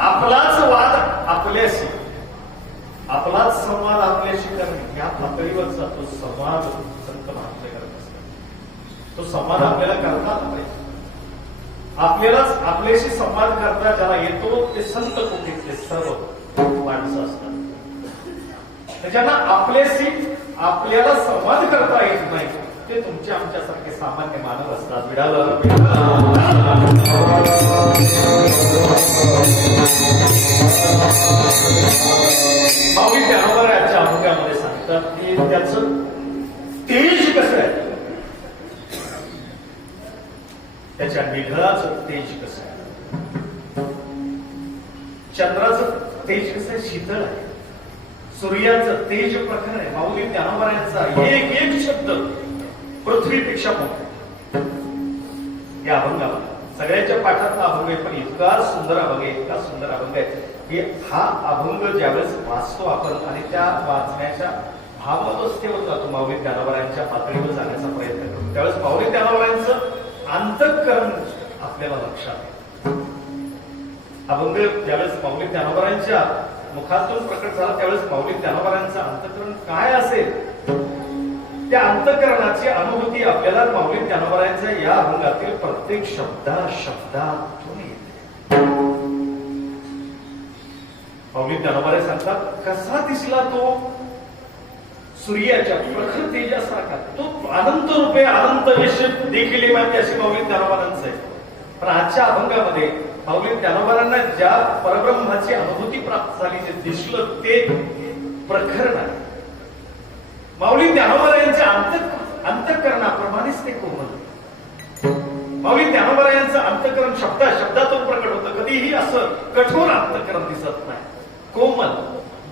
आपलाच वाद आपल्याशी, आपलाच संवाद आपल्याशी करणे या पातळीवरचा तो संवाद संत महात्मे करत असतात. तो संवाद आपल्याला करता आला पाहिजे. आपल्यालाच आपल्याशी संवाद करता ज्याला येतो ते संत कोटीतले सर्व माणसं असतात. ज्यांना आपल्याशी आपल्याला संवाद करता येत नाही ते तुमच्या आमच्यासारखे सामान्य मानव असतात. माऊली ज्ञानोबराच्या अभंगामध्ये सांगतात की त्याचं तेज कसं आहे, त्याच्या निघाचं तेज कसं आहे, चंद्राचं तेज कसं आहे, शीतल आहे, सूर्याचं तेज प्रखर आहे. माऊली ज्ञानोबरांचा एक एक शब्द पृथ्वीपेक्षा मोठा या अभंगाला सगळ्यांच्या पाठातला अभंग आहे, पण इतका सुंदर अभंग आहे, इतका सुंदर अभंग आहे की हा अभंग ज्यावेळेस वाचतो आपण आणि त्या वाचण्याच्या भावावस्थेवर जातो, माऊली ज्ञानोबरांच्या पातळीवर जाण्याचा प्रयत्न करतो, त्यावेळेस माऊली ज्ञानोबरांचं अंतःकरण आपल्याला लक्षात येतं. अभंग ज्यावेळेस माऊली ज्ञानोबरांच्या मुखातून प्रकट झाला त्यावेळेस माऊली ज्ञानोबरांचं अंतःकरण काय असेल त्या अंतःकरणाची अनुभूती आपल्याला माऊली ज्ञानोबरांच्या या अभंगातील प्रत्येक शब्दातून येते. माऊली ज्ञानोबराय सांगतात कसा दिसला तो सूर्याच्या प्रखर तेजासारखा, तो अनंत रूपे अनंत विश्व देखील माहिती अशी माऊली ज्ञानोबरांचं आहे. पण आजच्या अभंगामध्ये माऊली ज्ञानोबरांना ज्या परब्रह्माची अनुभूती प्राप्त झाली, जे दिसलं ते प्रखर नाही. माऊली ज्ञानोबरायांच्या अंतःकरणाप्रमाणेच ते कोमल. माऊली ज्ञानोबरायांचं अंतःकरण शब्दातून प्रकट होतं. कधीही असं कठोर अंतःकरण दिसत नाही, कोमल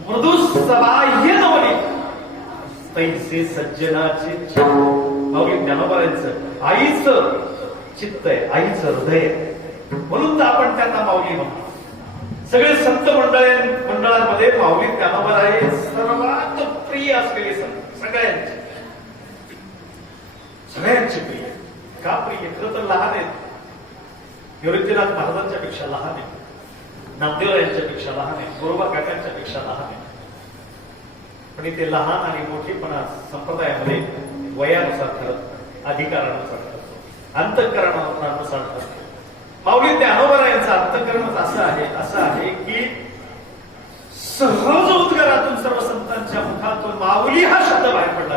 मृदू सबाह्य नवनीत तैसे सज्जनाचे. माऊली ज्ञानोबरायांचं आईचं चित्त आहे, आईचं हृदय आहे, म्हणून तर आपण त्यांना माऊली म्हणतो. सगळे संत मंडळांमध्ये माऊली ज्ञानोबराय सर्वात प्रिय असलेले संत, सगळ्यांचे प्रिय. का प्रिय? खरं तर लहान आहेत, योगीनाथ महाराजांच्या पेक्षा लहान आहे, नामदेव यांच्या पेक्षा लहान आहे, गोरोबा काकांच्या पेक्षा लहान आहे, पण ते लहान आणि मोठेपणा संप्रदायामध्ये वयानुसार ठरत, अधिकारानुसार ठरतो, अंतःकरणानुसार ठरतो. माऊली ज्ञानोबरायांचं अंतःकरण असं आहे की सहज उद्गारातून सर्व संतांच्या मुखातून माऊली हा शब्द बाहेर पडला.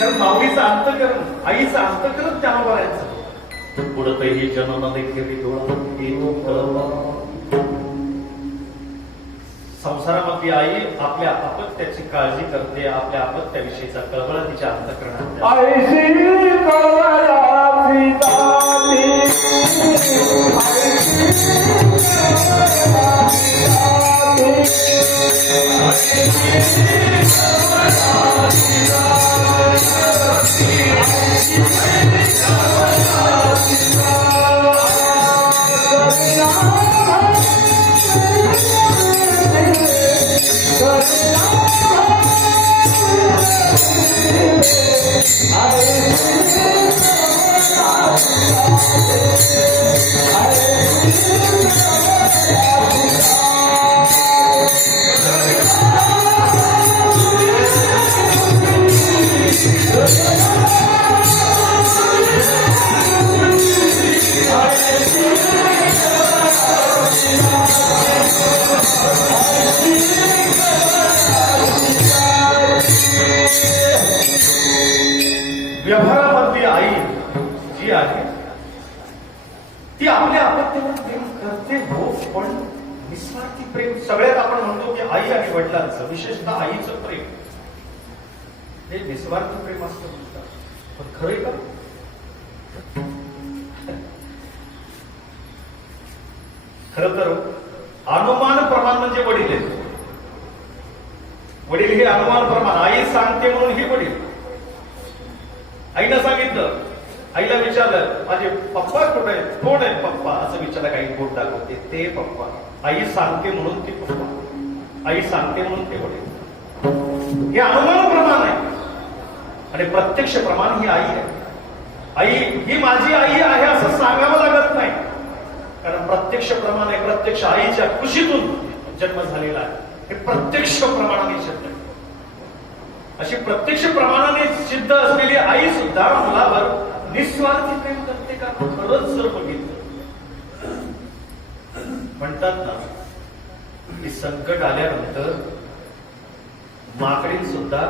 तर माऊलीचं अंतःकरण, आईचं अंतःकरण ज्ञानोबरायांचं. पुढतही जनन देखील संसारामध्ये आई आपल्या अपत्याची काळजी करते, आपल्या अपत्याविषयीचा कळवळा तिच्या अंतःकरणात. व्यवहारामध्ये आई जी आहे ती आपल्या अपत्यावर प्रेम करते हो, पण निस्वार्थी प्रेम. सगळ्यात आपण म्हणतो की आई आणि वडिलांचं, विशेषतः आईचं प्रेम हे निस्वार्थ प्रेम असतं म्हणतात, पण खरे का? खर तर अनुमान प्रमाण म्हणजे वडील आहेत. वडील हे अनुमान प्रमाण. आई सांगते म्हणून ही वडील. आईनं सांगितलं, आईला विचारलं माझे पप्पा कुठे आहेत, कोण आहेत पप्पा असं विचारलं, काही बोट दाखवते ते पप्पा. आई सांगते म्हणून ते पप्पा, आई सांगते म्हणून ते वडील. हे अनुमान प्रमाण आहे आणि प्रत्यक्ष प्रमाण ही आई आहे. आई ही माझी आई आहे असं सांगावं लागत नाही, कारण प्रत्यक्ष प्रमाणे प्रत्यक्ष आईच्या कुशीतून जन्म झालेला आहे. हे प्रत्यक्ष प्रमाणाने सिद्ध आहे. अशी प्रत्यक्ष प्रमाणाने सिद्ध असलेली आई सुद्धा मुलावर निस्वार्थी प्रेम करते का? खरंच जर बघितलं, म्हणतात ना की संकट आल्यानंतर माकडीन सुद्धा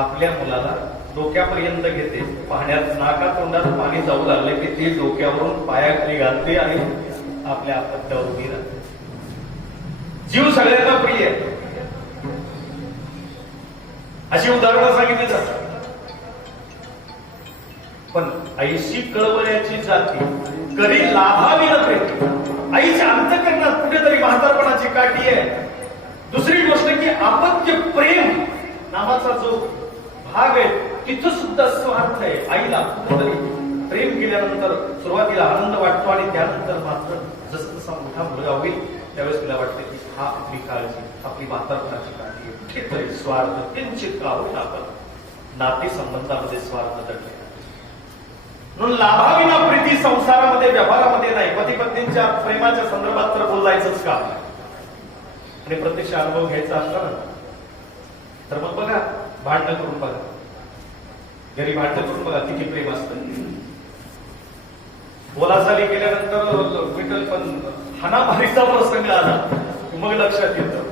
आपल्या मुलाला डोक्यापर्यंत घेते. पाण्यात नाका तोंडात पाणी जाऊ लागले की ते डोक्यावरून पायाखाली घालते आणि आपल्या आपत्यावर उभी राहते. जीव सगळ्यांना प्रिय आहे. अशी उदाहरणं सांगितली जातात. पण आईशी कळवळ्याची जाती कधी लाभावी न प्रेम. आईच्या अंतःकरणात कुठेतरी म्हातारपणाची काठी आहे. दुसरी गोष्ट की अपत्य प्रेम नावाचा जो भाग आहे तिथं सुद्धा स्वार्थ आहे. आईला कुठेतरी प्रेम केल्यानंतर सुरुवातीला आनंद वाटतो आणि त्यानंतर मात्र जसं जसा मोठा मुलगा होईल त्यावेळेस तिला वाटते की हा आपली काळजी, आपली म्हातारपणाची काळजी आहे. कुठेतरी स्वार्थ किंचित का होत आपण नाते संबंधामध्ये स्वार्थ दडले. म्हणून लाभाविना प्रीती संसारामध्ये व्यवहारामध्ये नाही. पती पत्नींच्या प्रेमाच्या संदर्भात तर बोलायचंच काम नाही. आणि प्रत्यक्ष अनुभव घ्यायचा असला ना तर मग बघा, भांडण करून बघा, घरी भांडण करून बघा किती प्रेम असतं. बोलाचाली केल्यानंतर विठ्ठल पण हाणामारीचा प्रसंग आला मग लक्षात येतं.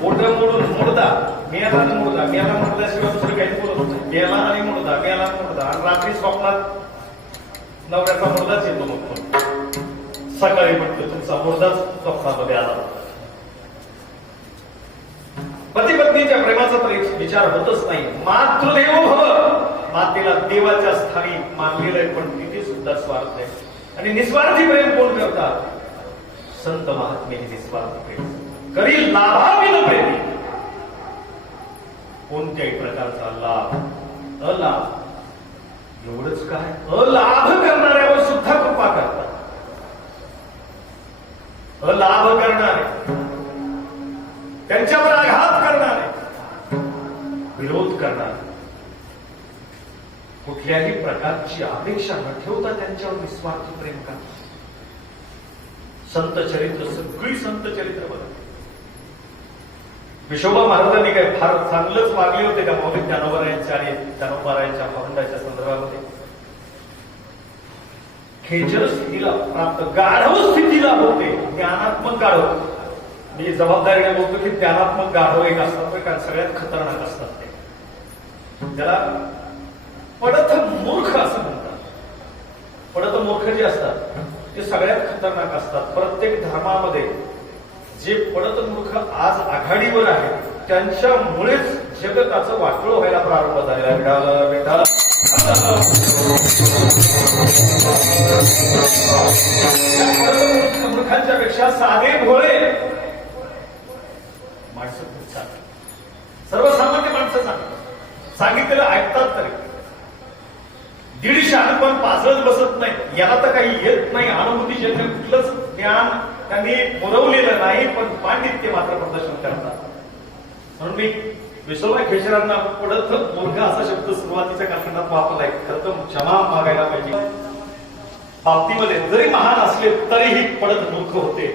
बोट मोडून मुडदा, मेला आणि मुडदा, मेला मुडल्याशिवाय दुसरं काही बोलत नाही. गेला आणि मुडदा, गेला आणि मुडदा. आणि रात्री स्वप्नात नवऱ्याचा मुडदाच येतो. मग सकाळी म्हणतो तुमचा मुडदाच स्वप्नामध्ये आला. पती पत्नीच्या प्रेमाचा तर विचार होतच नाही. मातृदेवो भव, मातेला देवाच्या स्थानी मानलेलं आहे. पण तिथे सुद्धा स्वार्थ आहे. आणि निस्वार्थी प्रेम कोण करतात? संत महात्मे निस्वार्थी प्रेम करी लाभाविन प्रेमी. कोणत्याही प्रकारचा लाभ अलाभ एवढंच काय, अलाभ करणाऱ्यावर सुद्धा कृपा करतात. अलाभ करणारे, त्यांच्यावर आघात करणारे, विरोध करणारे, कुठल्याही प्रकारची अपेक्षा न ठेवता त्यांच्यावर निस्वार्थ प्रेम का? संत चरित्र, सगळी संत चरित्र बघा. विठोबा महाराजांनी काय फार चांगलंच वागले होते का मौलिक ज्ञानोबारायांच्या आणि ज्ञानोबारायांच्या भावंडाच्या संदर्भामध्ये? खेचर स्थितीला प्राप्त, गाढव स्थितीला होते. ज्ञानात्मक गाढव, मी जबाबदारीने बोलतो की ज्ञानात्मक गाढव एक असतात कारण सगळ्यात खतरनाक असतात ते. त्याला पडत मूर्ख असं म्हणतात. पडत मूर्ख जे असतात ते सगळ्यात खतरनाक असतात. प्रत्येक धर्मामध्ये जे पडत मूर्ख आज आघाडीवर आहे त्यांच्यामुळेच जगताचं वाटोळ व्हायला प्रारंभ झालेला. विठाला मूर्खांच्या पेक्षा साधे भोळे माणसं खूप चांगली, सर्वसामान्य माणसं चांगली, सांगितलेलं ऐकतात तरी. दीड शहाणपण पाजळत बसत नाही. याला तर काही येत नाही. अनुभूतीजन्य कुठलंच ज्ञान त्यांनी मुरवलेलं नाही, पण पांडित्य मात्र प्रदर्शन करतात. म्हणून मी विठोबा खेचरांना पडत मूर्ख असा शब्द सुरुवातीच्या कालखंडात वापरलाय. खरं तर क्षमा मागायला पाहिजे. बाबतीमध्ये जरी महान असले तरीही पडत मूर्ख होते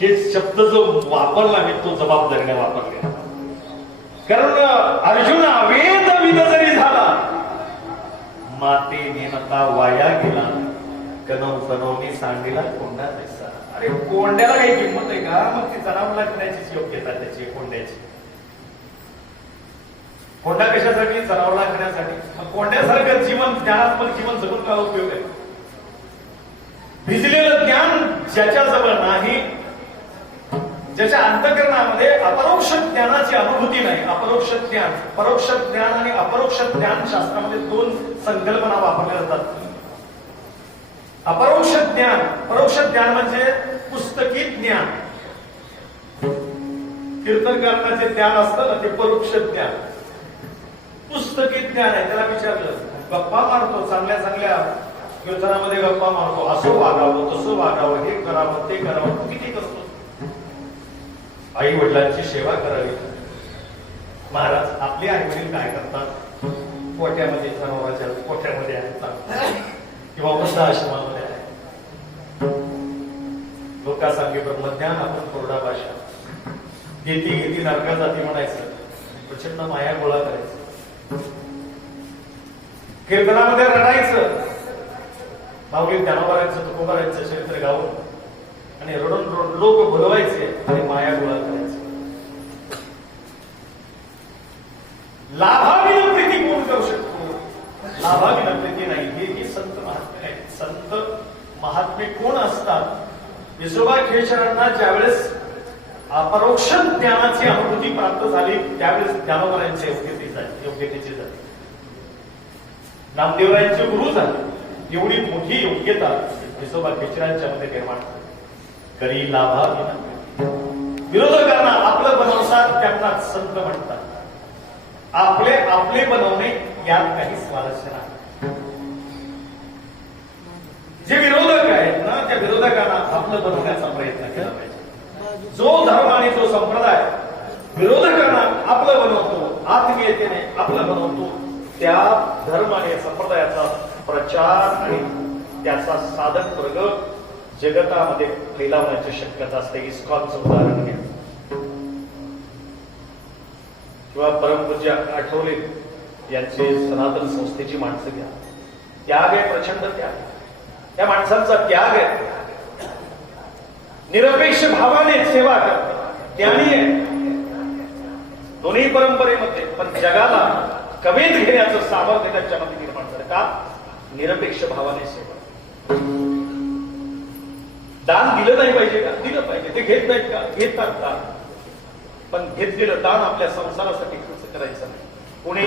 हे शब्द जो वापरला मी तो जबाबदारीने वापरले. कारण अर्जुन वेद विद जरी झाला माते नेमता वाया गेला, कनव कनवनी सांगितला कोंडा तैसा. अरे कोंड्याला काही किंमत आहे का? मग ती जनावरला खाण्याची योग्यता त्याची कोंड्याची. कोंडा कशासाठी? जनावरला खाण्यासाठी. मग कोंड्यासारखं जीवन, ज्ञानात्मक जीवन जगून काय उपयोग आहे? भिजलेलं ज्ञान ज्याच्याजवळ नाही, ज्याच्या अंतःकरणामध्ये अपरोक्ष ज्ञानाची अनुभूती नाही. अपरोक्ष ज्ञान, परोक्ष ज्ञान आणि अपरोक्ष ज्ञान शास्त्रामध्ये दोन संकल्पना वापरल्या जातात. अपरोक्ष ज्ञान, परोक्ष ज्ञान म्हणजे पुस्तकी ज्ञान. कीर्तनकारणाचे ज्ञान असतं ना ते परोक्ष ज्ञान. पुस्तकी ज्ञान आहे. त्याला विचारलं, गप्पा मारतो, चांगल्या चांगल्या कीर्तनामध्ये गप्पा मारतो, असं वागावं तसं वागावं, हे करावं ते करावं, किती करतो? आई वडिलांची सेवा करावी, महाराज आपले आई वडील काय करतात? कोठ्यामध्ये जनावरांच्या कोठ्यामध्ये आहेत किंवा वृद्ध आश्रमामध्ये आहे. लोका सांगे ब्रह्मज्ञान आपण कोरडा भाषा देती घेती नरका जाती म्हणायचं. प्रचंड माया गोळा करायचं. कीर्तनामध्ये रडायचं. माऊली ज्ञानोबारांचं तुकोबारांचं चरित्र गाऊन आणि रडून रडून लोक बोलवायचे आणि माया गोळा करायचे. लाभाविना प्रीती कोण करू शकतो? लाभाविना प्रीती नाही. हे संत महात्मे आहेत. संत महात्मे कोण असतात? विसोबा खेचरांना ज्यावेळेस अपरोक्ष ज्ञानाची अनुभूती प्राप्त झाली त्यावेळेस ज्ञानोबारांची योग्यतेची झाली. नामदेवरायांचे गुरु झाले. एवढी मोठी योग्यता विसोबा खेचरांच्या मध्ये निर्माण झाली. करी लाभाविना. विरोधकांना आपलं बनवतात त्यांना संत म्हणतात. आपले बनवणे यात काही स्वारस्य नाही. जे विरोधक आहेत ना त्या विरोधकांना आपलं बनवण्याचा प्रयत्न केला पाहिजे. जो धर्म आणि जो संप्रदाय विरोधकांना आपलं बनवतो, आत्मीयतेने आपलं बनवतो, त्या धर्म आणि संप्रदायाचा प्रचार आणि त्याचा साधक वर्ग जगतामध्ये फैलावण्याची शक्यता असते. इस्कॉनचं उदाहरण घ्या किंवा परमपूज्य आठवले यांचे सनातन संस्थेची माणसं घ्या. त्याग आहे, प्रचंड त्याग. त्या माणसांचा त्याग आहे. निरपेक्ष भावाने सेवा करते ज्ञानी आहे दोन्ही परंपरेमध्ये. पण जगाला कमीत घेण्याचं सामर्थ्य त्यांच्यामध्ये निर्माण झालं. का? निरपेक्ष भावाने सेवा. दान दिलं नाही पाहिजे का? दिलं पाहिजे. ते घेत नाहीत का? घेतात का? पण घेतलेलं दान आपल्या संसारासाठी खर्च करायचं नाही. कोणी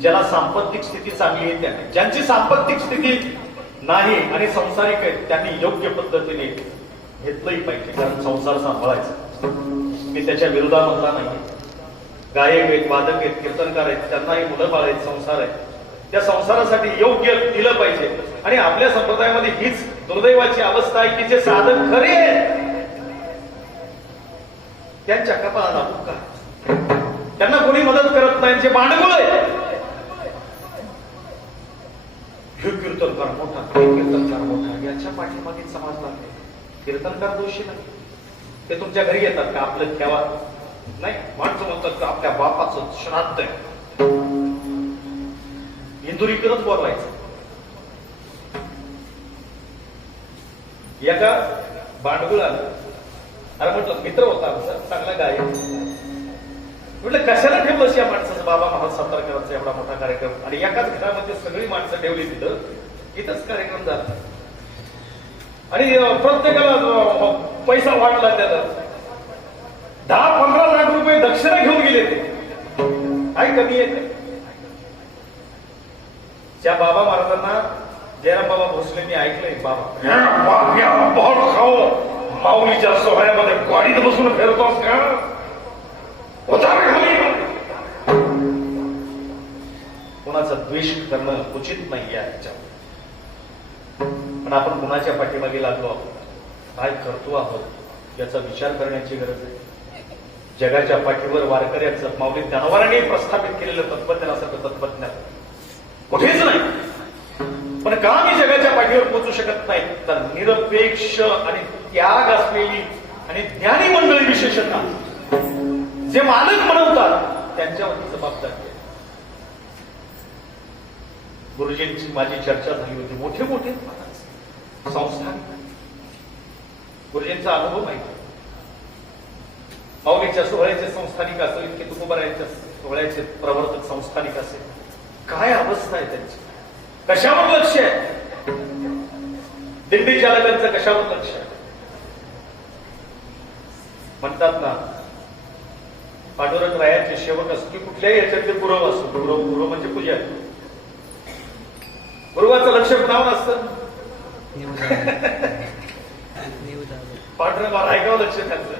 ज्याला सांपत्तिक स्थिती चांगली आहे त्याने, ज्यांची सांपत्तिक स्थिती नाही आणि संसारिक आहेत त्यांनी योग्य पद्धतीने घेतलंही पाहिजे. कारण संसार सांभाळायचा. मी त्याच्या विरोधामधला नाही. गायक आहेत, वादक आहेत, कीर्तनकार आहेत, त्यांनाही मुलं बाळ आहेत, संसार आहे. त्या संसारासाठी योग्य दिलं पाहिजे. आणि आपल्या संप्रदायामध्ये हीच दुर्दैवाची अवस्था आहे की जे साधक खरे आहेत त्यांच्या कपाळाला मुक्का, त्यांना कोणी मदत करत नाही. जे भांडवल आहे हे कीर्तनकार मोठा, कीर्तनकार मोठा, याच्या पाठीमागे समाज लागले. कीर्तनकार दोषी नाही. ते तुमच्या घरी येतात का? आपलं ठेवा नाही. माणसं म्हणतात का आपल्या बापाचं श्राद्ध आहे, इंदुरीकरच बोलवायचं. एका भांडवलाला अरे म्हटलं मित्र होता आमचा चांगला गायक. म्हटलं कशाला ठेवलंस या माणसाचं? बाबा महाराज सातारकरांचा एवढा मोठा कार्यक्रम आणि एकाच घरामध्ये सगळी माणसं ठेवली तिथं. इथंच कार्यक्रम झाला आणि प्रत्येकाला पैसा वाटला. त्याला 10-15 लाख रुपये दक्षिणा घेऊन गेले. ते काय कमी येते? त्या बाबा महाराजांना जयराम बाबा भोसले मी ऐकलंय. बाबा खाओ माऊलीच्या सोहळ्यामध्ये गाडीत बसून फिरतोस का? कोणाचा द्वेष करणं उचित नाही याच्यावर. पण आपण कुणाच्या पाठीमागे लागलो आहोत, काय करतो आहोत याचा विचार करण्याची गरज आहे. जगाच्या पाठीवर वारकऱ्याचं माऊली ज्ञानोबारांनी प्रस्थापित केलेलं तत्वज्ञानासारखं तत्वज्ञान कुठेच नाही. पण का मी जगाच्या पाठीवर पोहोचू शकत नाही? तर निरपेक्ष आणि त्याग असलेली आणि ज्ञानी मंडळी विशेषतः जे मालक म्हणवतात त्यांच्यावरती जबाबदारी आहे. गुरुजींची माझी चर्चा झाली होती. मोठे मोठे संस्थान गुरुजींचा अनुभव माहिती. माऊलीच्या सोहळ्याचे संस्थानिक असेल की तुकोबारायांच्या सोहळ्याचे प्रवर्तक संस्थानिक असेल, काय अवस्था आहे त्यांची? कशावर लक्ष आहे? दिंडी चालकांचं कशावर लक्ष आहे? म्हणतात ना पांडुरंग रायाचे सेवक असो की कुठल्याही याच्यातले गुरव असो, गुरव म्हणजे पूजा. गुरुवाचं लक्ष कुणावर असतं? पांडुरंगावर ऐकावं लक्ष त्यांचं.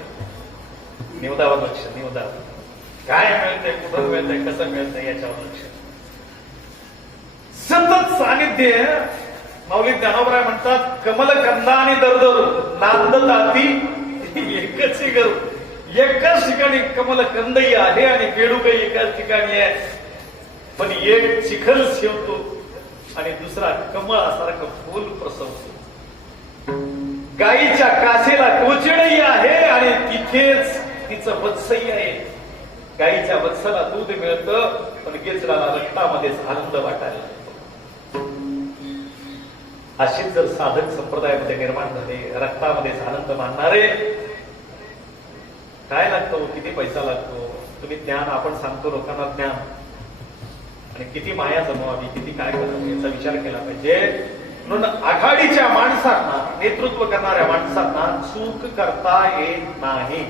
निवदावर लक्ष. निवदावर काय मिळतंय, कुठं मिळतंय, कसं मिळतंय याच्यावर लक्ष. सतत सानिध्य. माऊली ज्ञानोबराय म्हणतात कमल कंदा आणि दरदरू नांद ताती एकच गरू. एकाच ठिकाणी कमलकंदही आहे आणि बेडूकही एकाच ठिकाणी आहे, पण एक चिखल शिवतो आणि दुसरा कमळासारखं फूल प्रसवतो. गाईच्या कासेला कोचडही आहे आणि तिथेच तिचं वत्सही आहे. गाईच्या वत्साला दूध मिळतं, पण केचडाला रक्तामध्येच आनंद वाटायला लागतो. अशीच जर साधक संप्रदायामध्ये निर्माण झाले, रक्तामध्येच आनंद मानणारे, काय लागतो, किती पैसा लागतो, तुम्ही ज्ञान, आपण सांगतो लोकांना ज्ञान, आणि किती माया जमवावी, किती काय करावं याचा विचार केला पाहिजे. म्हणून आघाडीच्या माणसांना, नेतृत्व करणाऱ्या माणसांना चूक करता येत नाही.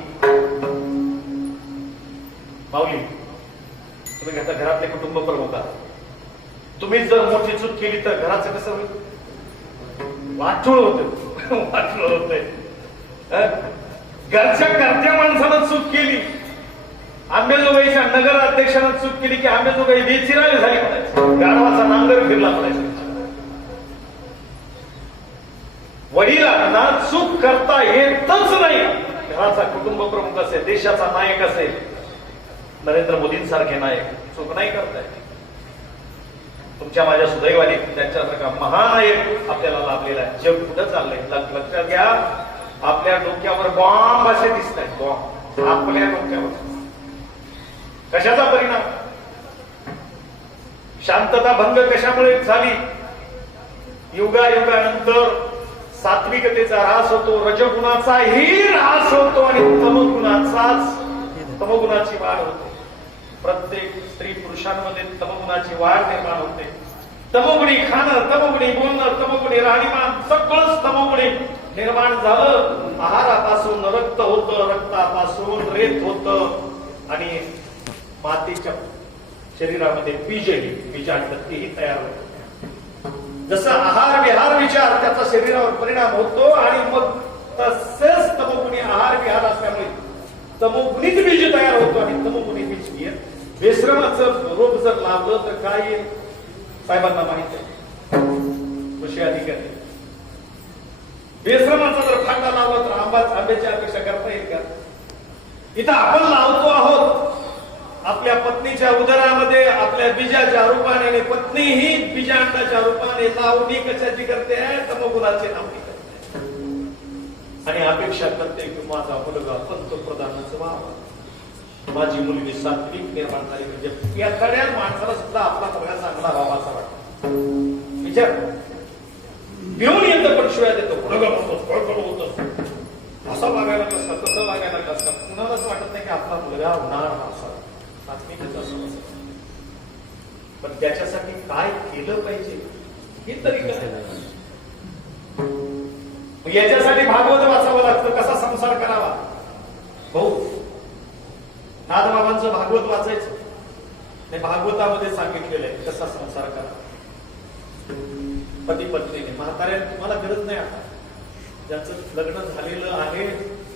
माऊली, तुम्ही घेता घरातले कुटुंब प्रमुख आहात, तुम्हीच जर मोठी चूक केली तर घराचं कसं होईल? वाटोळ होत वाटोळ होतंय. घरच्या करत्या माणसानं चूक केली, आंबेजोगाईच्या नगराध्यक्षानं चूक केली की आंबेजोगाई बेचिराळी झाली म्हणायचं, गाढवाचा नांगर फिरला म्हणायचं. वडिलांना चूक करता येतच नाही. घराचा कुटुंब प्रमुख असेल, देशाचा नायक असेल, नरेंद्र मोदींसारखे नायक चूक नाही करताय. तुमच्या माझ्या सुदैवाने त्यांच्यासारखा महानायक आपल्याला लाभलेला आहे. जग कुठं चाललंय लक्षात घ्या. आपल्या डोक्यावर बॉम्ब असे दिसत आहेत, बॉम्ब आपल्या डोक्यावर. कशाचा परिणाम? शांतता भंग कशामुळे झाली? युगायुगानंतर सात्विकतेचा ऱ्हास होतो, रजगुणाचाही ऱ्हास होतो आणि तमगुणाची वाढ होते. प्रत्येक स्त्री पुरुषांमध्ये तमगुणाची वाढ निर्माण होते. तमोगुणी खाणं, तमोगुणी बोलणं, तमोगुणी राहणीमान, सगळंच तमोगुणी निर्माण झालं. आहारापासून रक्त होतं, रक्तापासून रेत होतं आणि मातीच्या शरीरामध्ये बीजांडही तयार होतं. जसं आहार विहार विचार त्याचा शरीरावर परिणाम होतो आणि मग तसेच तमोगुणी आहार विहार असल्यामुळे तमोगुणीच बीज तयार होतो आणि तमोगुणी बीज बेश्रमाचं रोग जर लावलं तर काय येईल? साहेबांना माहिती आहे, कृषी अधिकारी. बेश्रमाचा जर फांडा लावला तर आंब्याची अपेक्षा करता येईल का? इथं आपण लावतो आहोत आपल्या पत्नीच्या उदरामध्ये, आपल्या बीजाच्या रूपाने, आणि पत्नी ही बीजांडाच्या रूपाने लावणी कशाची करते? तमोगुणाची लावणी करते आणि अपेक्षा करते की माझा मुलगा पंतप्रधानाचं व्हावा, माझी मुलगी सात्विक निर्माण झाली म्हणजे एखाद्या माणसाला सुद्धा आपला मुलगा चांगला व्हावा असं वाटतं. विचार घेऊन येतं पण शिवाय देतो, मुलगा होतो असा वागायला कसं, तसं वागायला कसं. कुणालाच वाटत नाही की आपला मुलगा होणार असा सात्विकच असं. पण त्याच्यासाठी काय केलं पाहिजे हे तरी करायला. याच्यासाठी भागवत वाचावं लागतं, कसा संसार करावा. भाऊ, नाथबाबांचं भागवत वाचायचं नाही, भागवतामध्ये सांगितलेलं आहे कसा संसार करा. पती पत्नीने, म्हाताऱ्या तुम्हाला गरज नाही, आता ज्याचं लग्न झालेलं आहे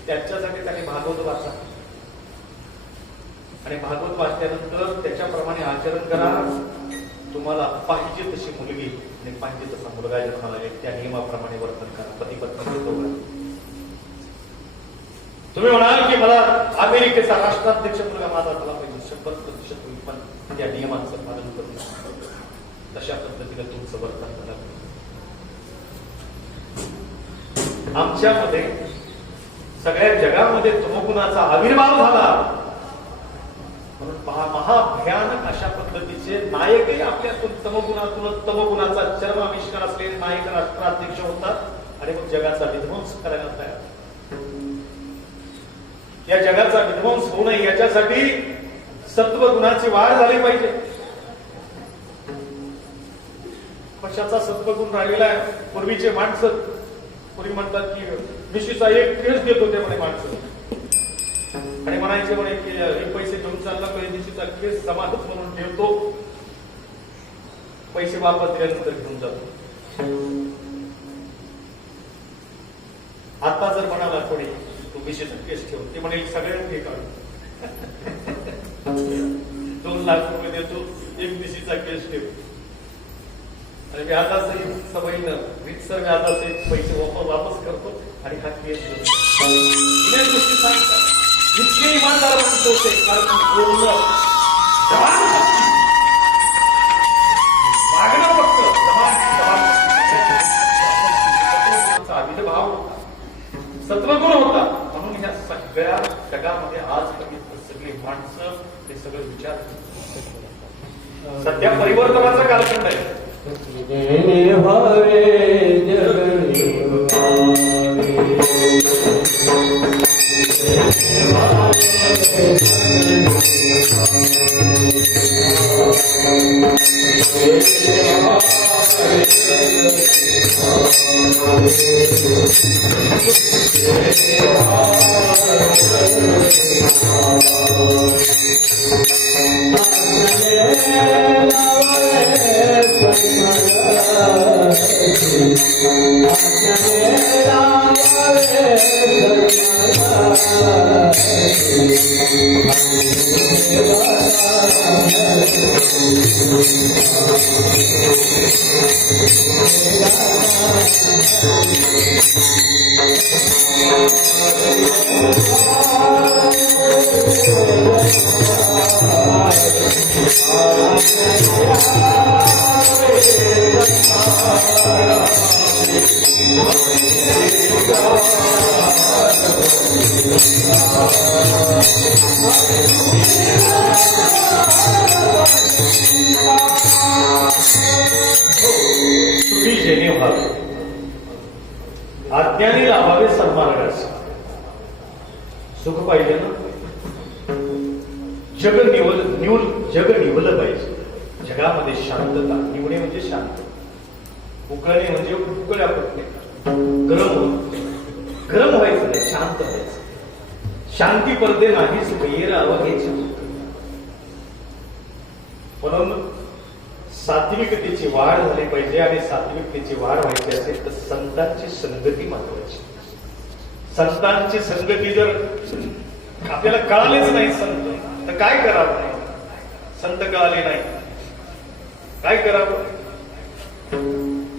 त्याच्यासाठी त्यांनी भागवत वाचा आणि भागवत वाचल्यानंतर त्याच्याप्रमाणे आचरण करा. तुम्हाला पाहिजे तशी मुलगी आणि पाहिजे तसा मुलगा जन्माला येईल, त्या नियमाप्रमाणे वर्तन करा. पती पत्नी दोघं. तुम्ही म्हणाल की मला अमेरिकेचा राष्ट्राध्यक्ष मुलगा माझा झाला पाहिजे, 100% होईल, पण त्या नियमांचं पालन करून तशा पद्धतीने तुमचं वर्तन झालं पाहिजे. आमच्यामध्ये सगळ्या जगामध्ये तमोगुणाचा आविर्भाव झाला म्हणून महाभयानक अशा पद्धतीचे नायकही आपल्यातून तमोगुणाचा चरमाविष्कार असलेले नायक राष्ट्राध्यक्ष होतात आणि मग जगाचा विध्वंस करायला तयार. या जगाचा विध्वंस होऊ नये याच्यासाठी सत्वगुणाची वाढ झाली पाहिजे. कशाचा सत्वगुण राहिलेला आहे? पूर्वीचे माणसं पूर्वी म्हणतात की मिशीचा एक केस देत होते म्हणे माणसं आणि म्हणायचे म्हणे की हे पैसे घेऊन चालला पाहिजे, मिशीचा केस समाधच म्हणून ठेवतो, पैसे वापस दिल्यानंतर घेऊन जातो. आता जर म्हणाला कोणी तू मिशीचा केस ठेव, ते म्हणे सगळ्यांना हे काढू 2 लाख रुपये देतो, एक मिशीचा केस ठेव आणि व्याजासहित सवयीनं रितसर व्याजासहित पैसे वापस करतो आणि हा केस गोष्टी सांगतात. इतके इमानदार माणसं होते कारण बोलणं जवान शक्ती वागणं फक्त आविर्भाव होता सत्वगुण होता म्हणून ह्या सगळ्या जगामध्ये आज सगळी माणसं हे सगळे विचार सध्या परिवर्तनाचा कालखंड आहे सुखी जेणे व्हावे अज्ञानी लाभावे सन्मार्गास सुख पाहिजे ना जग निवलं पाहिजे जगामध्ये शांतता निवणे म्हणजे शांत उकळणे म्हणजे उकळ्या पडणे गरम व्हायचं नाही शांत व्हायचं शांती पडते नाही सुखीर अवघ्याची म्हणून सात्विकतेची वाढ झाली पाहिजे आणि सात्विकतेची वाढ व्हायची असेल तर संतांची संगती महत्वाची संतांची संगती जर आपल्याला कळालेच नाही संत तर काय करावं नाही संत कळाले नाही काय करावं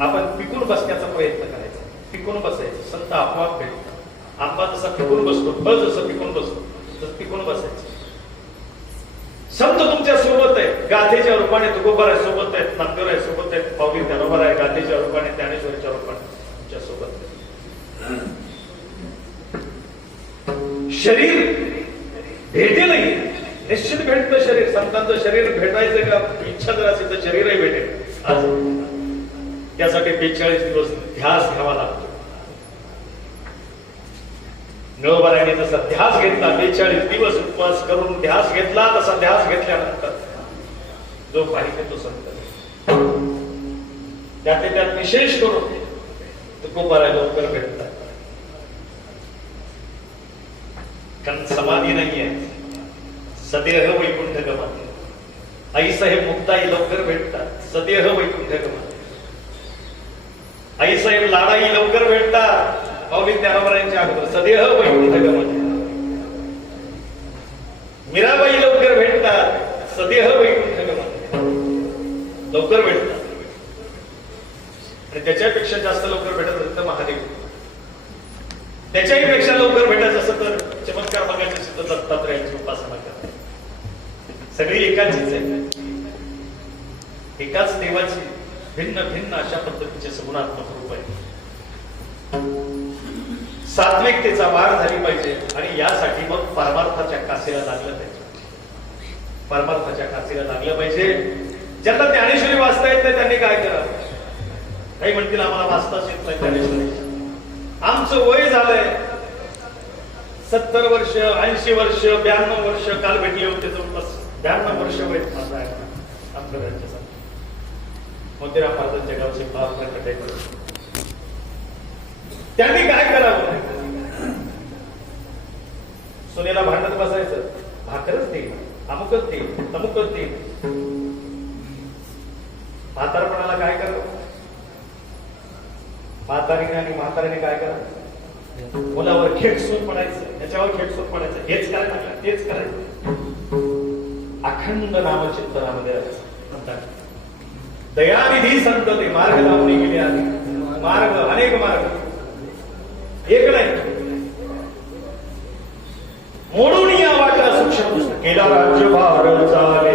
आपण पिकून बसण्याचा प्रयत्न करायचा पिकून बसायचं संत आपोआप भेटतो आंबा जसा पिकून बसतो फळ जसं पिकून बसतो तसं पिकून बसायचं संत तुमच्या सोबत आहे गाथेच्या रूपाने तुकोबार आहे सोबत आहेत नामदेव आहे सोबत आहेत पावली त्यारोबर आहे गाथेच्या रूपाने ज्ञानेश्वरीच्या रूपाने तुमच्या सोबत आहे शरीर भेटे नाही निश्चित भेटतं शरीर संतांचं शरीर भेटायचं का इच्छा जर असेल तर शरीरही भेटेल आज त्यासाठी 42 दिवस ध्यास घ्यावा लागतो नळबराने जसा ध्यास घेतला 42 दिवस उपवास करून ध्यास घेतला तसा ध्यास घेतल्यानंतर जो पाहिजे तो संत त्यात विशेष करून तुकोबारा लवकर भेटतात कारण समाधी नाहीये सदेह वैकुंठ गमन आई साहेब मुक्ताई लवकर भेटतात सदेह वैकुंठ गमन आई साहेब लाडाई लवकर भेटतात पावली त्यारोबरांच्या अगोदर सदेह वैकुंठ गमन मीराबाई लवकर भेटतात सदेह वैकुंठ गमन लवकर भेटतात आणि त्याच्यापेक्षा जास्त लवकर भेटत असेल तर महादेव त्याच्याही पेक्षा लवकर भेटायचं असं तर चमत्कार बघायचं असेल तर दत्तात्रयाची उपासना करा सगळी एकाचीच आहे एकाच देवाची भिन्न भिन्न अशा पद्धतीचे सगुणात्मक रूप आहे सात्विकतेचा वाढ झाली पाहिजे आणि यासाठी मग परमार्थाच्या कासेला लागलं पाहिजे परमार्थाच्या कासेला लागलं पाहिजे ज्यांना ज्ञानेश्वरी वाचता येत नाही त्यांनी काय करावं काही म्हणतील आम्हाला वाचताच येत नाही ज्ञानेश्वरी आमचं वय झालंय 70 वर्ष 80 वर्ष 92 वर्ष काल भेटले होते जवळपास 92 वर्ष वय माझं आहे आमच्या राज्यासाठी मोतीराम महाराजांच्या गावचे बाबा त्यांनी काय करावं सोनेला भांडत बसायचं भाकरच देईल अमुकच देईल तमुकच देईल म्हातारपणाला काय करावं म्हातारीने आणि म्हातारीने काय करावं मुलावर खेटसून पडायचं त्याच्यावर खेटसून पडायचं हेच करायचं तेच करायचं अखंड नामचिंतनामध्ये म्हणतात दयानिधी संत ते मार्ग लावून गेले आहे मार्ग अनेक मार्ग एक नाही मोडून या वाटा सूक्ष्म केला राज्यभार चाले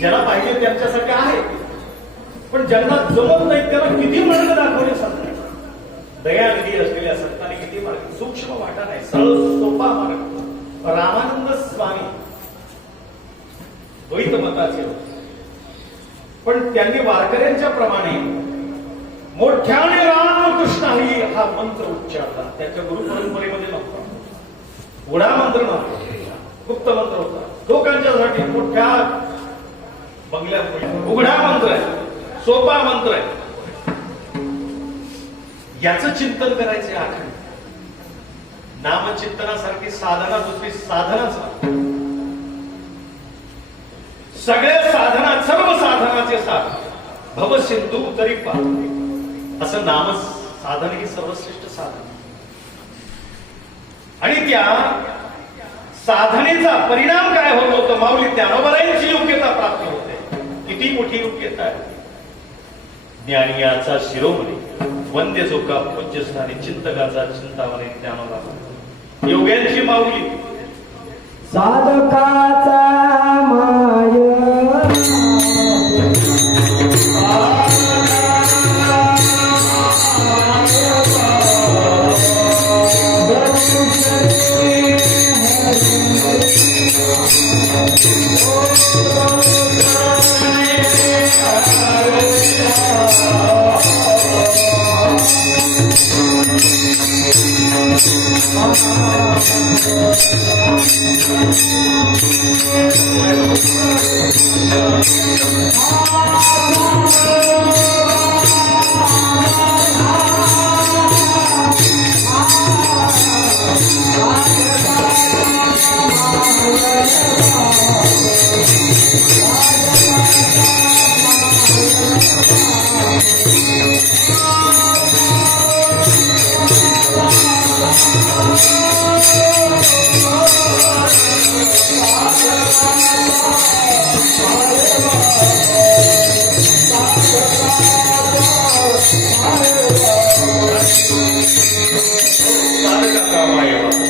ज्याला पाहिजे त्यांच्यासाठी आहे, पण ज्यांना जमत नाही त्याला किती मार्ग दाखवले संत दयानिधी असलेल्या संतांनी किती मार्ग. सूक्ष्म वाटा नाही, सरळ सोपा मार्ग. रामानंद स्वामी द्वैत मताचे होते, पण त्यांनी वारकऱ्यांच्या प्रमाणे मोठ्याने रामकृष्ण हरी हा मंत्र उच्चारला. त्यांच्या गुरु परंपरेमध्ये नव्हता, उडा मंत्र नव्हता, गुप्त मंत्र होता. लोकांच्यासाठी मोठ्या बंगल्यात उघडा मंत्र आहे, सोपा मंत्र आहे. याचं चिंतन करायचे आखण. नामचिंतनासारखी साधना दुसरी साधनाच नाही. सगळ्या साधना, सर्व साधनाचे साधन भव सिंधू तरी पा, असं नाम साधन ही सर्वश्रेष्ठ साधन. आणि त्या साधनेचा परिणाम काय होत होतं? माऊली ज्ञानोबरायांची योग्यता प्राप्त होते. किती मोठी योग्यता आहे. ज्ञानियाचा शिरोमणी वंद्य जो का पूज्यस्थानी, चिंतकाचा चिंतामणी ज्ञानोबा योग्यांची माऊली. साधकाचा माय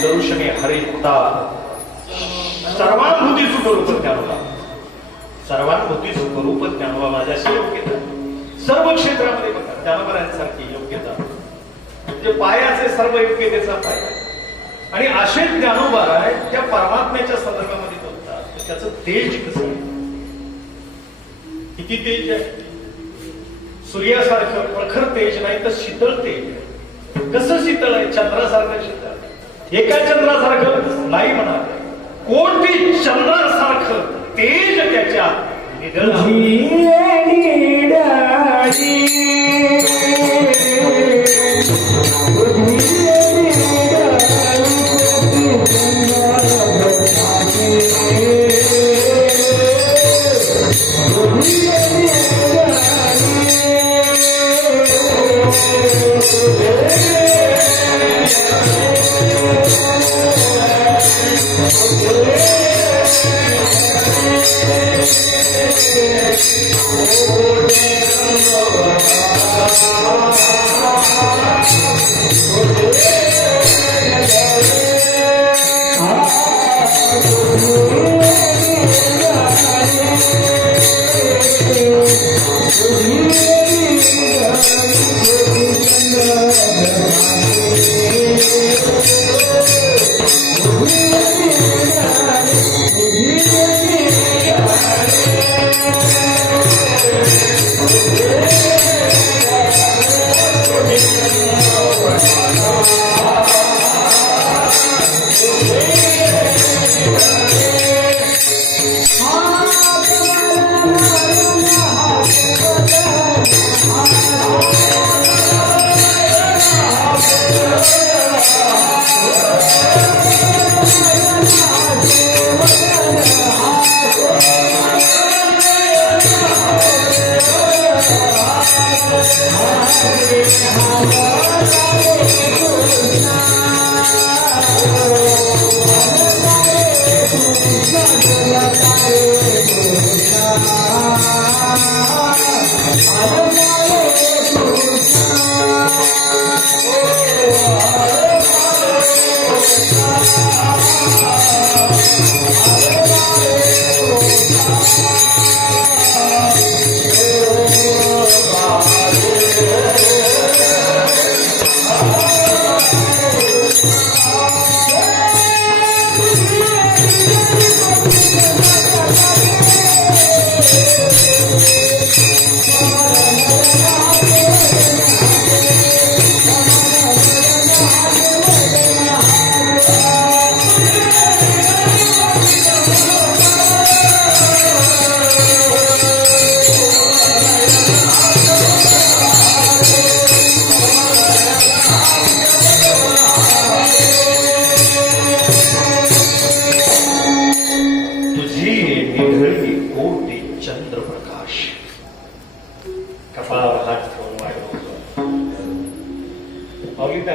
दर्शने हरिता सर्वानुभूती स्वरूप ज्ञानोबा, सर्वानुभूती स्वरूप ज्ञानोबा माझ्याशी योग्यता. सर्व क्षेत्रामध्ये बघा ज्ञानोबरांसारखी योग्यता म्हणजे पायाचे सर्व योग्यतेचा पाया. आणि असे ज्ञानोबा त्या परमात्म्याच्या संदर्भामध्ये बोलतात. त्याचं तेज कसं आहे, किती तेज आहे. सूर्यासारखं प्रखर तेज नाही तर शीतळ तेज. कसं शीतळ आहे? चंद्रासारखं शीतळ. एका चंद्रासारखं नाही म्हणा, कोटी चंद्रासारखं तेज त्याच्या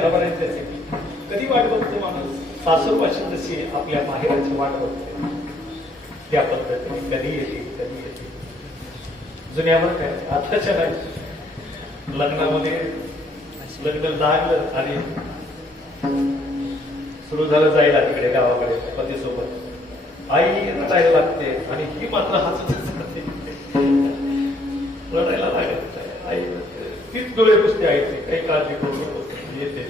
ज्ञानोबारांच्याच आहे. कधी वाट बघतो माणूस? सासूरपासून जशी आपल्या माहेराची वाट बघते त्या पद्धतीने कधी येते कधी येते. जुन्यावर काय आताच्या नाही. लग्नामध्ये लग्न लागलं आणि सुरू झालं जायला तिकडे गावाकडे पतीसोबत आई रडायला लागते आणि ही मात्र हसतच राहते. रडायला लागत आई तीच डोळे पुसते आईचे. काही काळजी करू नको येते.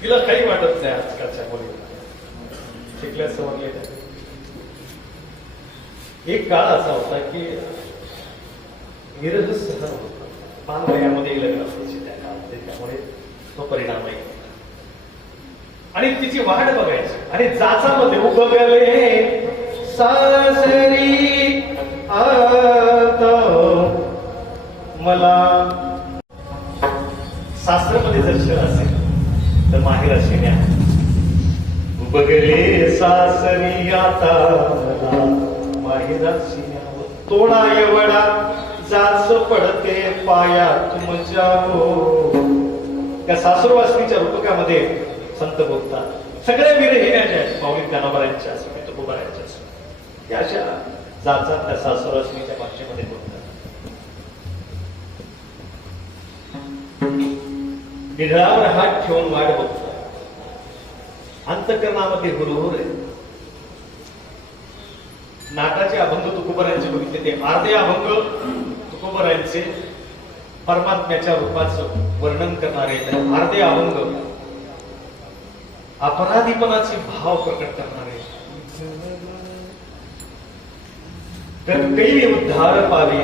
तिला काही वाटत नाही आजकालच्या मुलीला. शिकल्या सवरले. एक काळ असा होता की विरह सहन होता. बालवयामध्ये लग्न असायचे त्या काळामध्ये. त्यामुळे तो परिणाम आहे. आणि तिची वाट बघायची. आणि जाचामध्ये उभगले सासरी आता मला. सासरमध्ये जर शहर असेल तर माहेर असेल. उभगले सासरी आता मला माहेराची तोडा एवढा जाच पडते पायात तुमच्या हो. त्या सासूरवासनीच्या रूपकामध्ये संत बोलतात सगळ्या विरहिण्याच्या माऊली ज्ञानोबारांच्या असो तुकोबारांच्या असो या अशा जाचा त्या सासूरवासनीच्या भाषेमध्ये बोलतात. निढळावर हात ठेवून वाट बघतात. अंतःकरणामध्ये हुरहुर आहे. नाटाचे अभंग तुकोबारांचे बघितले ते अर्धे अभंग तुकोबारांचे परमात्म्याच्या रूपाचं वर्णन करणारे. अर्धे अभंग अपराधीपणाचे भाव प्रकट करणारे. कैल उद्धार पावे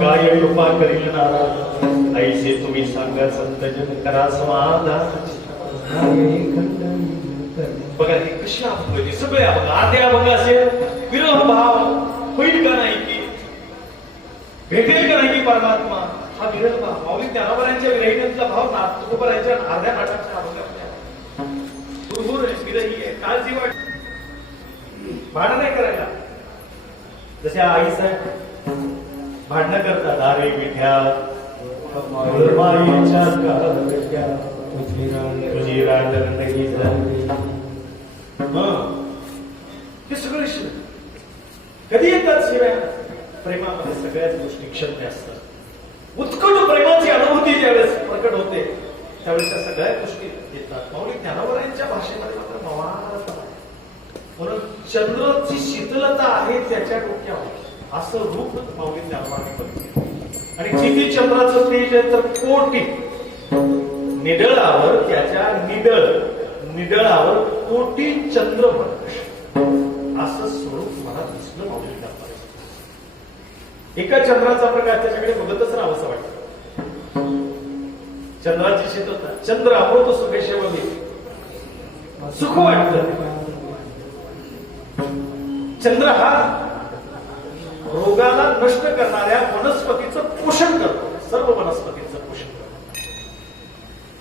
काय कृपा करील नाराज ऐसे तुम्ही सांगा संत जन करा समाधान. बघा हे कशी अभंग सगळे अभंग. अर्धे अभंग असेल विरह भाव होईल का नाही की भेटेल का नाही की परमात्मा. हा विरह भाव माऊली ज्ञानोबारांच्या विरहिणीचा भाव तुकोबारांच्या अर्ध्या नाटाच्या अभंगात हुरहुर आहे. विरही आहे. काळजी वाट भांडण नाही करायला. जसे आई साहेब भांडणं करतात. अरे विठ्या माईच्या तुझी रांडगी झाली. हे सगळे शिव कधी येतात शिव्या. प्रेमामध्ये सगळ्याच गोष्टी क्षम्य असतात. उत्कट प्रेमाची अनुभूती ज्यावेळेस प्रकट होते त्यावेळेस त्या सगळ्या गोष्टी येतात. माऊली ज्ञानोबारांच्या भाषेमध्ये मात्र मवाळता म्हणून चंद्राची शीतलता आहे त्याच्या डोक्यावर असं रूप माऊली ज्ञानोबारांनी बघितले. आणि किती चंद्राचं तेज आहे तर कोटी. निडळावर त्याच्या निडळावर कोटी चंद्र असं स्वरूप मला दिसलं माऊली ज्ञानोबारांचं. एका चंद्राचा प्रकाश त्याच्याकडे बघतच राहावं असं वाटतं. चंद्राची शीतलता. चंद्र अमृत सुखेशवमी सुख वाटत. चंद्र हा रोगाला नष्ट करणाऱ्या वनस्पतीचं पोषण करतो. सर्व वनस्पतीचं पोषण करतो.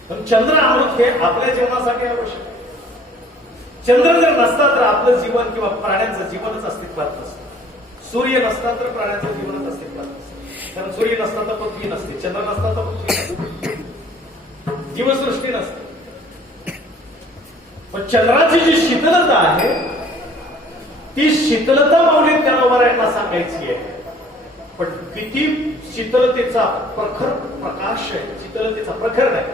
पण चंद्र अमृत हे आपल्या जीवनासाठी आवश्यक आहे. चंद्र जर नसता तर आपलं जीवन किंवा प्राण्यांचं जीवनच अस्तित्वात नसतं. सूर्य नसता तर प्राण्याचं जीवनच अस्तित्वात नसतं. कारण सूर्य नसता तर पृथ्वी नसते. चंद्र नसता तर पृथ्वी नसते. जीवसृष्टी नसते. पण चंद्राची जी शीतलता आहे ती शीतलता माऊली ज्ञानोबारांना सांगायची आहे. पण किती शीतलतेचा प्रखर प्रकाश आहे. शीतलतेचा प्रखर नाही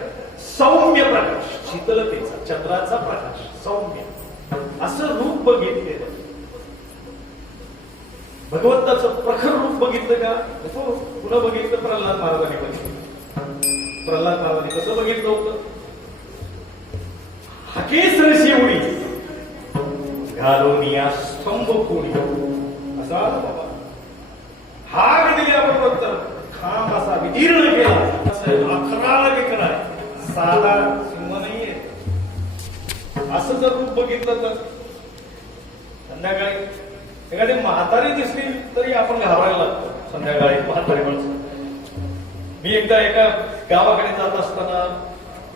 सौम्य प्रकाश. शीतलतेचा चंद्राचा प्रकाश सौम्य असं रूप बघितलेलं. भगवंताचं प्रखर रूप बघितलं का? पुन्हा बघितलं प्रल्हाद महाराजांनी बघितलं. प्रल्हाद महाराजांनी कसं बघितलं होतं? हाकेसर शेवडी घालून या स्तंभ कोणी असा बाबा हाक दिल्याबरोबर तर खांब असा विदीर्ण केला. अकराला विकरा साधा सिंह नाहीये. असं जर रूप बघितलं तर संध्याकाळी एखादी म्हातारी दिसली तरी आपण घाबरायला लागतो. संध्याकाळी म्हातारी माणसं. मी एकदा एका गावाकडे जात असताना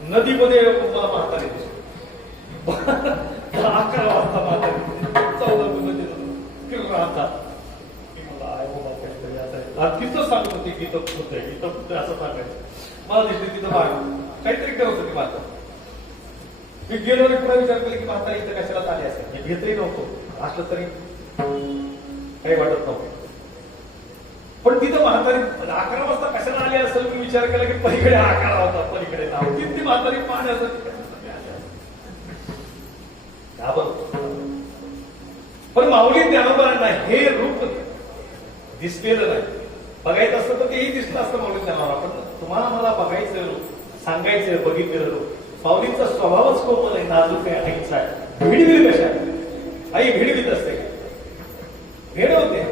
नदीमध्ये मला म्हातारी दिसली. 11 वाजता म्हातारी 14 नदी राहतात. मला आहे बाबा काहीतरी आता आणि तिथं सांगत होती गीत होतंय असं सांगायचं. मला दिसली तिथं काहीतरी करत होती माता. मी गेलो आणि पुन्हा विचार केला की म्हातारी इथं कशाला आली असेल. मी घेतही नव्हतो, असलं तरी काही वाटत नव्हतं. पण तिथं म्हातारी 11 वाजता कशाला आली असेल मी विचार केला की पलीकडे 11 होता, पलीकडे नाव ती म्हातारी पाहण्यासाठी पण माऊली ज्ञानोबांना हे रूप दिसलेलं नाही. बघायचं असतं तर तेही दिसलं असतं माऊली ज्ञानोबा. पण तुम्हाला मला बघायचं सांगायचं बघितलेलं रूप. माऊलींचा स्वभावच कोमल आहे, नाजूक आहे, आईचा आहे. भिडवीत कशा आई भिडवीत असते, भेड होते,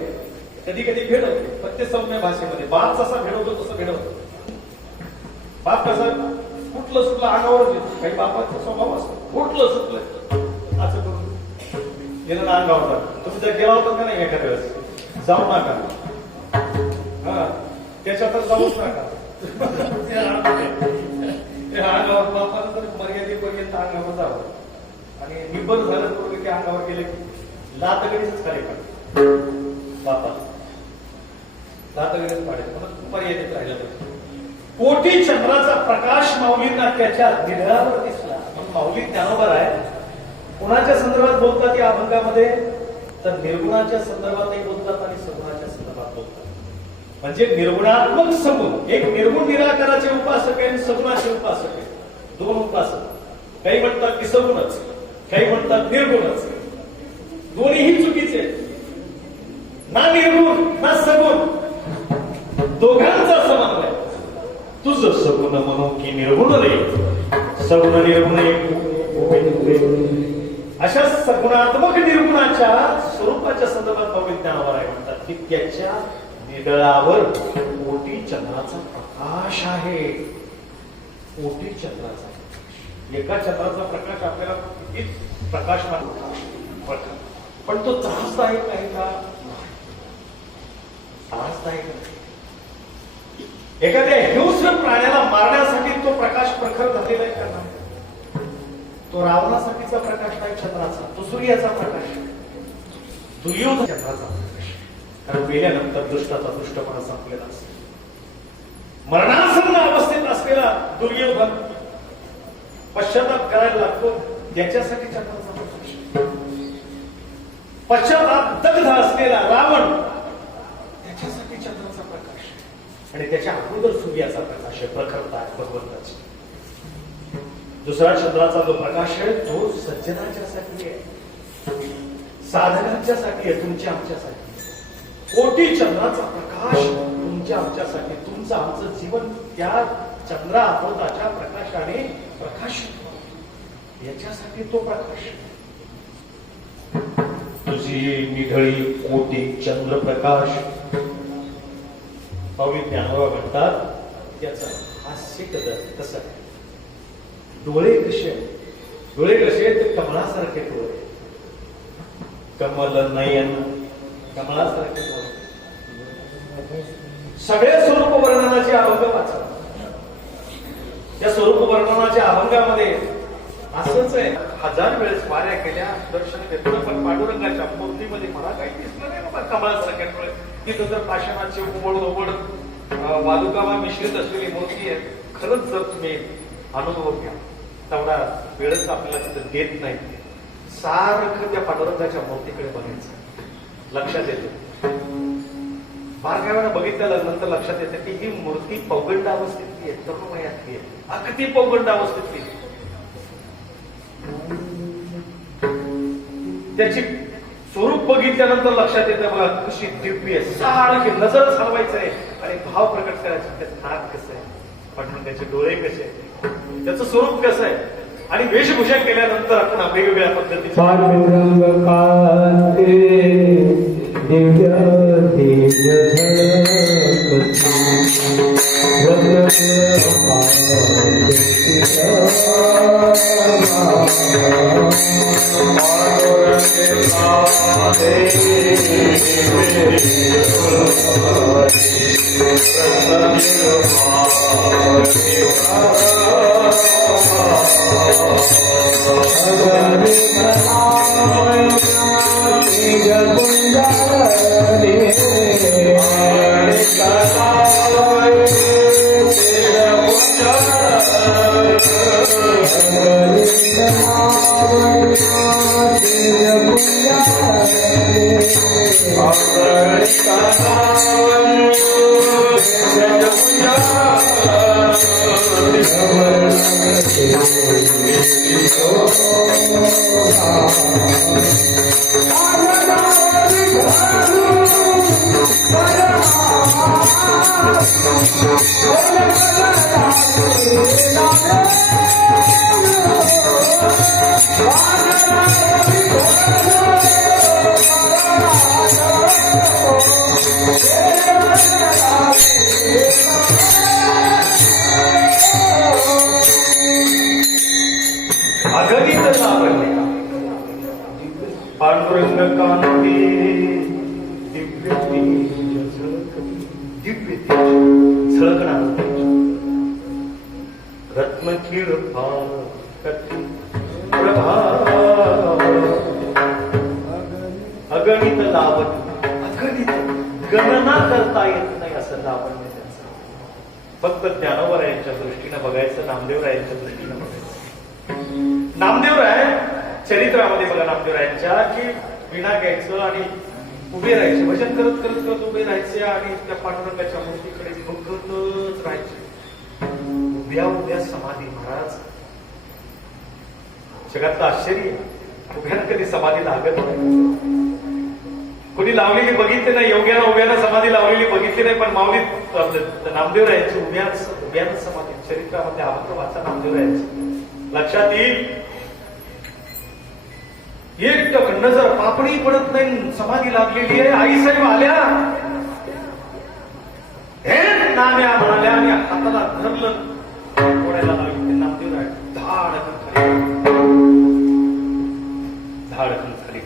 कधी कधी भेड होते, पण ते सौम्य भाषेमध्ये. बाप जसा भेडवतो तसं भेडवतो. बाप कसा कुठलं सुटलं अंगावर काही बापाचा स्वभाव असतो. कुठलं सुटलं असं करून गेलं ना अंगावर. तुम्ही जर गेला होता का नाही एखाद्या वेळेस, जाऊ नका. हा त्याच्यात जाऊच नका. अंगावर बापानं तर मर्यादेपर्यंत अंगावर जावं. आणि निब्बल झालं पूर्वी की अंगावर गेले की लातगडीच कार्यक्रम बापा लातगडीच काढायचं म्हणून मर्यादेत राहिलं पाहिजे. कोटी चंद्राचा प्रकाश माऊलींना त्याच्या निधळावर दिसला. म्हणून माऊली ज्ञानोबा आहे. कुणाच्या संदर्भात बोलतात या अभंगामध्ये, तर निर्गुणाच्या संदर्भातही बोलतात आणि सगुणाच्या संदर्भात बोलतात. म्हणजे निर्गुणात्मक सगुण, एक निर्गुण निराकाराचे उपासक आहे आणि सगुणाचे उपासक आहे. दोन उपासक. काही म्हणतात की सगुणच, काही म्हणतात निर्गुणच. दोन्हीही चुकीचे, ना निर्गुण ना सगुण, दोघांचा समन्वय. तुझं सगुण म्हणू की निर्गुण रे, सगुण निर्गुण अशा सगुणात्मक निर्गुणाच्या स्वरूपाच्या संदर्भात माऊली ज्ञानोबा आहे. म्हणतात की त्याच्या निधळावर कोटी चंद्राचा प्रकाश आहे. कोटी चंद्राचा प्रकाश. एका चंद्राचा प्रकाश आपल्याला किती प्रकाशमान वाटतो, पण तो त्रासदायक आहे का? त्रासदायक आहे. एखाद्या हिंस्र प्राण्याला मारण्यासाठी तो प्रकाश प्रखर झालेला आहे का? तो रावणासाठीचा प्रकाश नाही चंद्राचा, तो सूर्याचा प्रकाश, दुर्योधन चंद्राचा प्रकाश. कारण मेल्यानंतर दुष्टाचा दुष्टपणा संपलेला असतो. मरणासन्न अवस्थेत असलेला दुर्योधन पश्चाताप करायला लागतो, त्याच्यासाठी चंद्राचा प्रकाश. पश्चाताप दग्ध असलेला रावण, त्याच्यासाठी चंद्राचा प्रकाश. आणि त्याच्या अगोदर सूर्याचा प्रकाश आहे, प्रखरता आहे भगवंताची. दुसरा चंद्राचा जो प्रकाश आहे तो सज्जनाच्यासाठी आहे, साधकांच्यासाठी आहे, तुमच्या आमच्यासाठी. कोटी चंद्राचा प्रकाश तुमच्या आमच्यासाठी. तुमचं आमचं जीवन त्या चंद्रा अमृताच्या प्रकाशाने प्रकाशित, याच्यासाठी तो प्रकाश. तुझी निधळी कोटी चंद्र प्रकाश. माऊली ज्ञानोबा म्हणतात त्याचा हास्य कसं आहे. डोळे कसे, डोळे कसे ते कमळासारखे डोळे, कमल नयन, कमळासारखे डोळे. सगळ्या स्वरूप वर्णनाचे अभंग वाचा. त्या स्वरूप वर्णनाच्या अभंगामध्ये असंच आहे. 1000 वेळेस वाऱ्या केल्या, दर्शन घेतलं, पण पांडुरंगाच्या मूर्तीमध्ये मला काही दिसलं नाही बाबा कमळासारखे डोळे. तिथं जर पाषाणाची उबड वालुकामा मिश्रित असलेली मूर्ती आहे. खरंच जर तुम्ही अनुभव घ्या, तेवढा वेळच आपल्याला तिथं देत नाही. सारखं त्या पांडुरंगाच्या मूर्तीकडे बघायचं, लक्षात येतं. बारकाव्यानं बघितल्यानंतर लक्षात येतं की ही मूर्ती पौगंड अवस्थेतली आहे, तरुणवयातली आहे, अगदी पौगंड अवस्थेतली. त्याची स्वरूप बघितल्यानंतर लक्षात येतं बघा कशी दिव्य आहे. सारखी नजर चालवायचं आहे आणि भाव प्रकट करायचे. त्याचं नाक कसं आहे, पांडुरंगाचे डोळे कसे आहे, त्याचं स्वरूप कसं आहे, आणि वेशभूषा केल्यानंतर आपण वेगवेगळ्या पद्धतीचे पांडुरंग कांते दिव्य तेज अगणित लावण्य पांडुरंग कांती दिव्य तेज दिव्य तेज झळकणार रत्नखीर फाकती प्रभा अगणित लावण्य अगणित गणना करता येत नाही असं लावण्य त्याचं. फक्त ज्ञानोबरायांच्या दृष्टीनं बघायचं, नामदेवरायांच्या दृष्टीनं बघायचं. नामदेवराय चरित्रामध्ये बघा नामदेवरायांच्या की विणा घ्यायचं आणि उभे राहायचे, भजन करत करत करत उभे राहायचे आणि त्या पांडुरंगाच्या मूर्तीकडे बघतच राहायचे. उभ्या उभ्या समाधी. महाराज जगातलं आश्चर्य, उभ्यानं कधी समाधी लागत नाही. कोणी लावलेली बघितली नाही, योग्यानं उभ्यानं समाधी लावलेली बघितली नाही, पण माऊलीत नामदेवरायांची उभ्यानं समाधी. चरित्रामध्ये अभंग वाचा नामदेवरायांची, लक्षात येईल. एक नजर पापणी पडत नाही, समाधी लागलेली आहे. आई साहेब आल्या, हे नाम्या म्हणाल्या आणि हाताला धरलं, ओढायला लागली. ते नामदेवराय धाडकन झाली,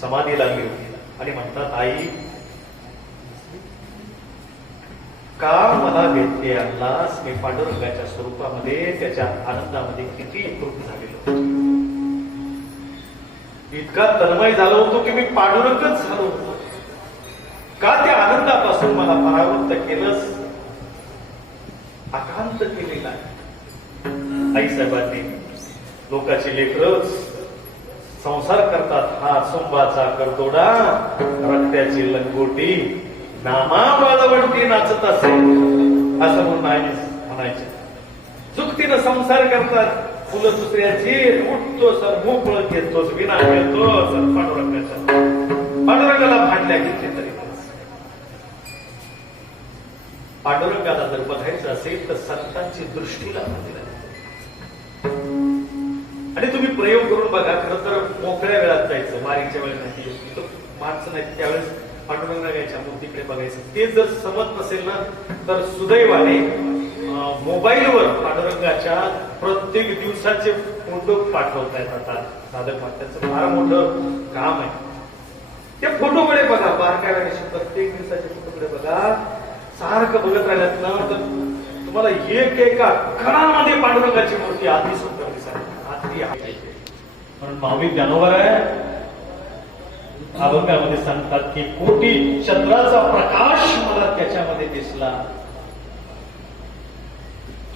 समाधी लागली होती आणि म्हणतात, आई का मला व्यत्यय आणलास? मी पांडुरंगाच्या स्वरूपामध्ये, त्याच्या आनंदामध्ये किती एकरूप झालेलो, इतका तन्मय झालो होतो की मी पांडुरंगच झालो होतो. का त्या आनंदापासून मला परावृत्त केलंस, आकांत केलेला आहे. आई साहेबांनी लोकांची लेकरच संसार करतात, हा सोंबाचा करतोडा, रक्त्याची लंगोटी, नामा बाळवंटी नाचत असेल असं म्हणून म्हणायचे. चुकतीनं संसार करतात, फुलं दुसऱ्याची, उठतो सर मोकळ घेतोस, विना घेतोस, पांडुरंगाला भांडल्या घेतले तरी. पांडुरंगाला जर बघायचं असेल तर संतांची दृष्टीला दिला. आणि तुम्ही प्रयोग करून बघा. खरं तर मोकळ्या वेळात जायचं, वारीच्या वेळेत नाही, माणसं नाही, त्यावेळेस पांडुरंगाच्या मूर्तीकडे बघायचं. ते जर समज नसेल ना तर सुदैवाने मोबाईलवर पांडुरंगाच्या प्रत्येक दिवसाचे फोटो पाठवता येतात. साधक त्याचं फार मोठं काम आहे. त्या फोटोकडे बघा, बारकाव्याने प्रत्येक दिवसाच्या फोटोकडे बघा. सारखं बघत राहिल्यात ना तर तुम्हाला एक एका कणामध्ये पांडुरंगाची मूर्ती आधी सुंदर दिसते. म्हणून माऊली ज्ञानोबर आहे अभंगामध्ये सांगतात की कोटी चंद्राचा प्रकाश मला त्याच्यामध्ये दिसला.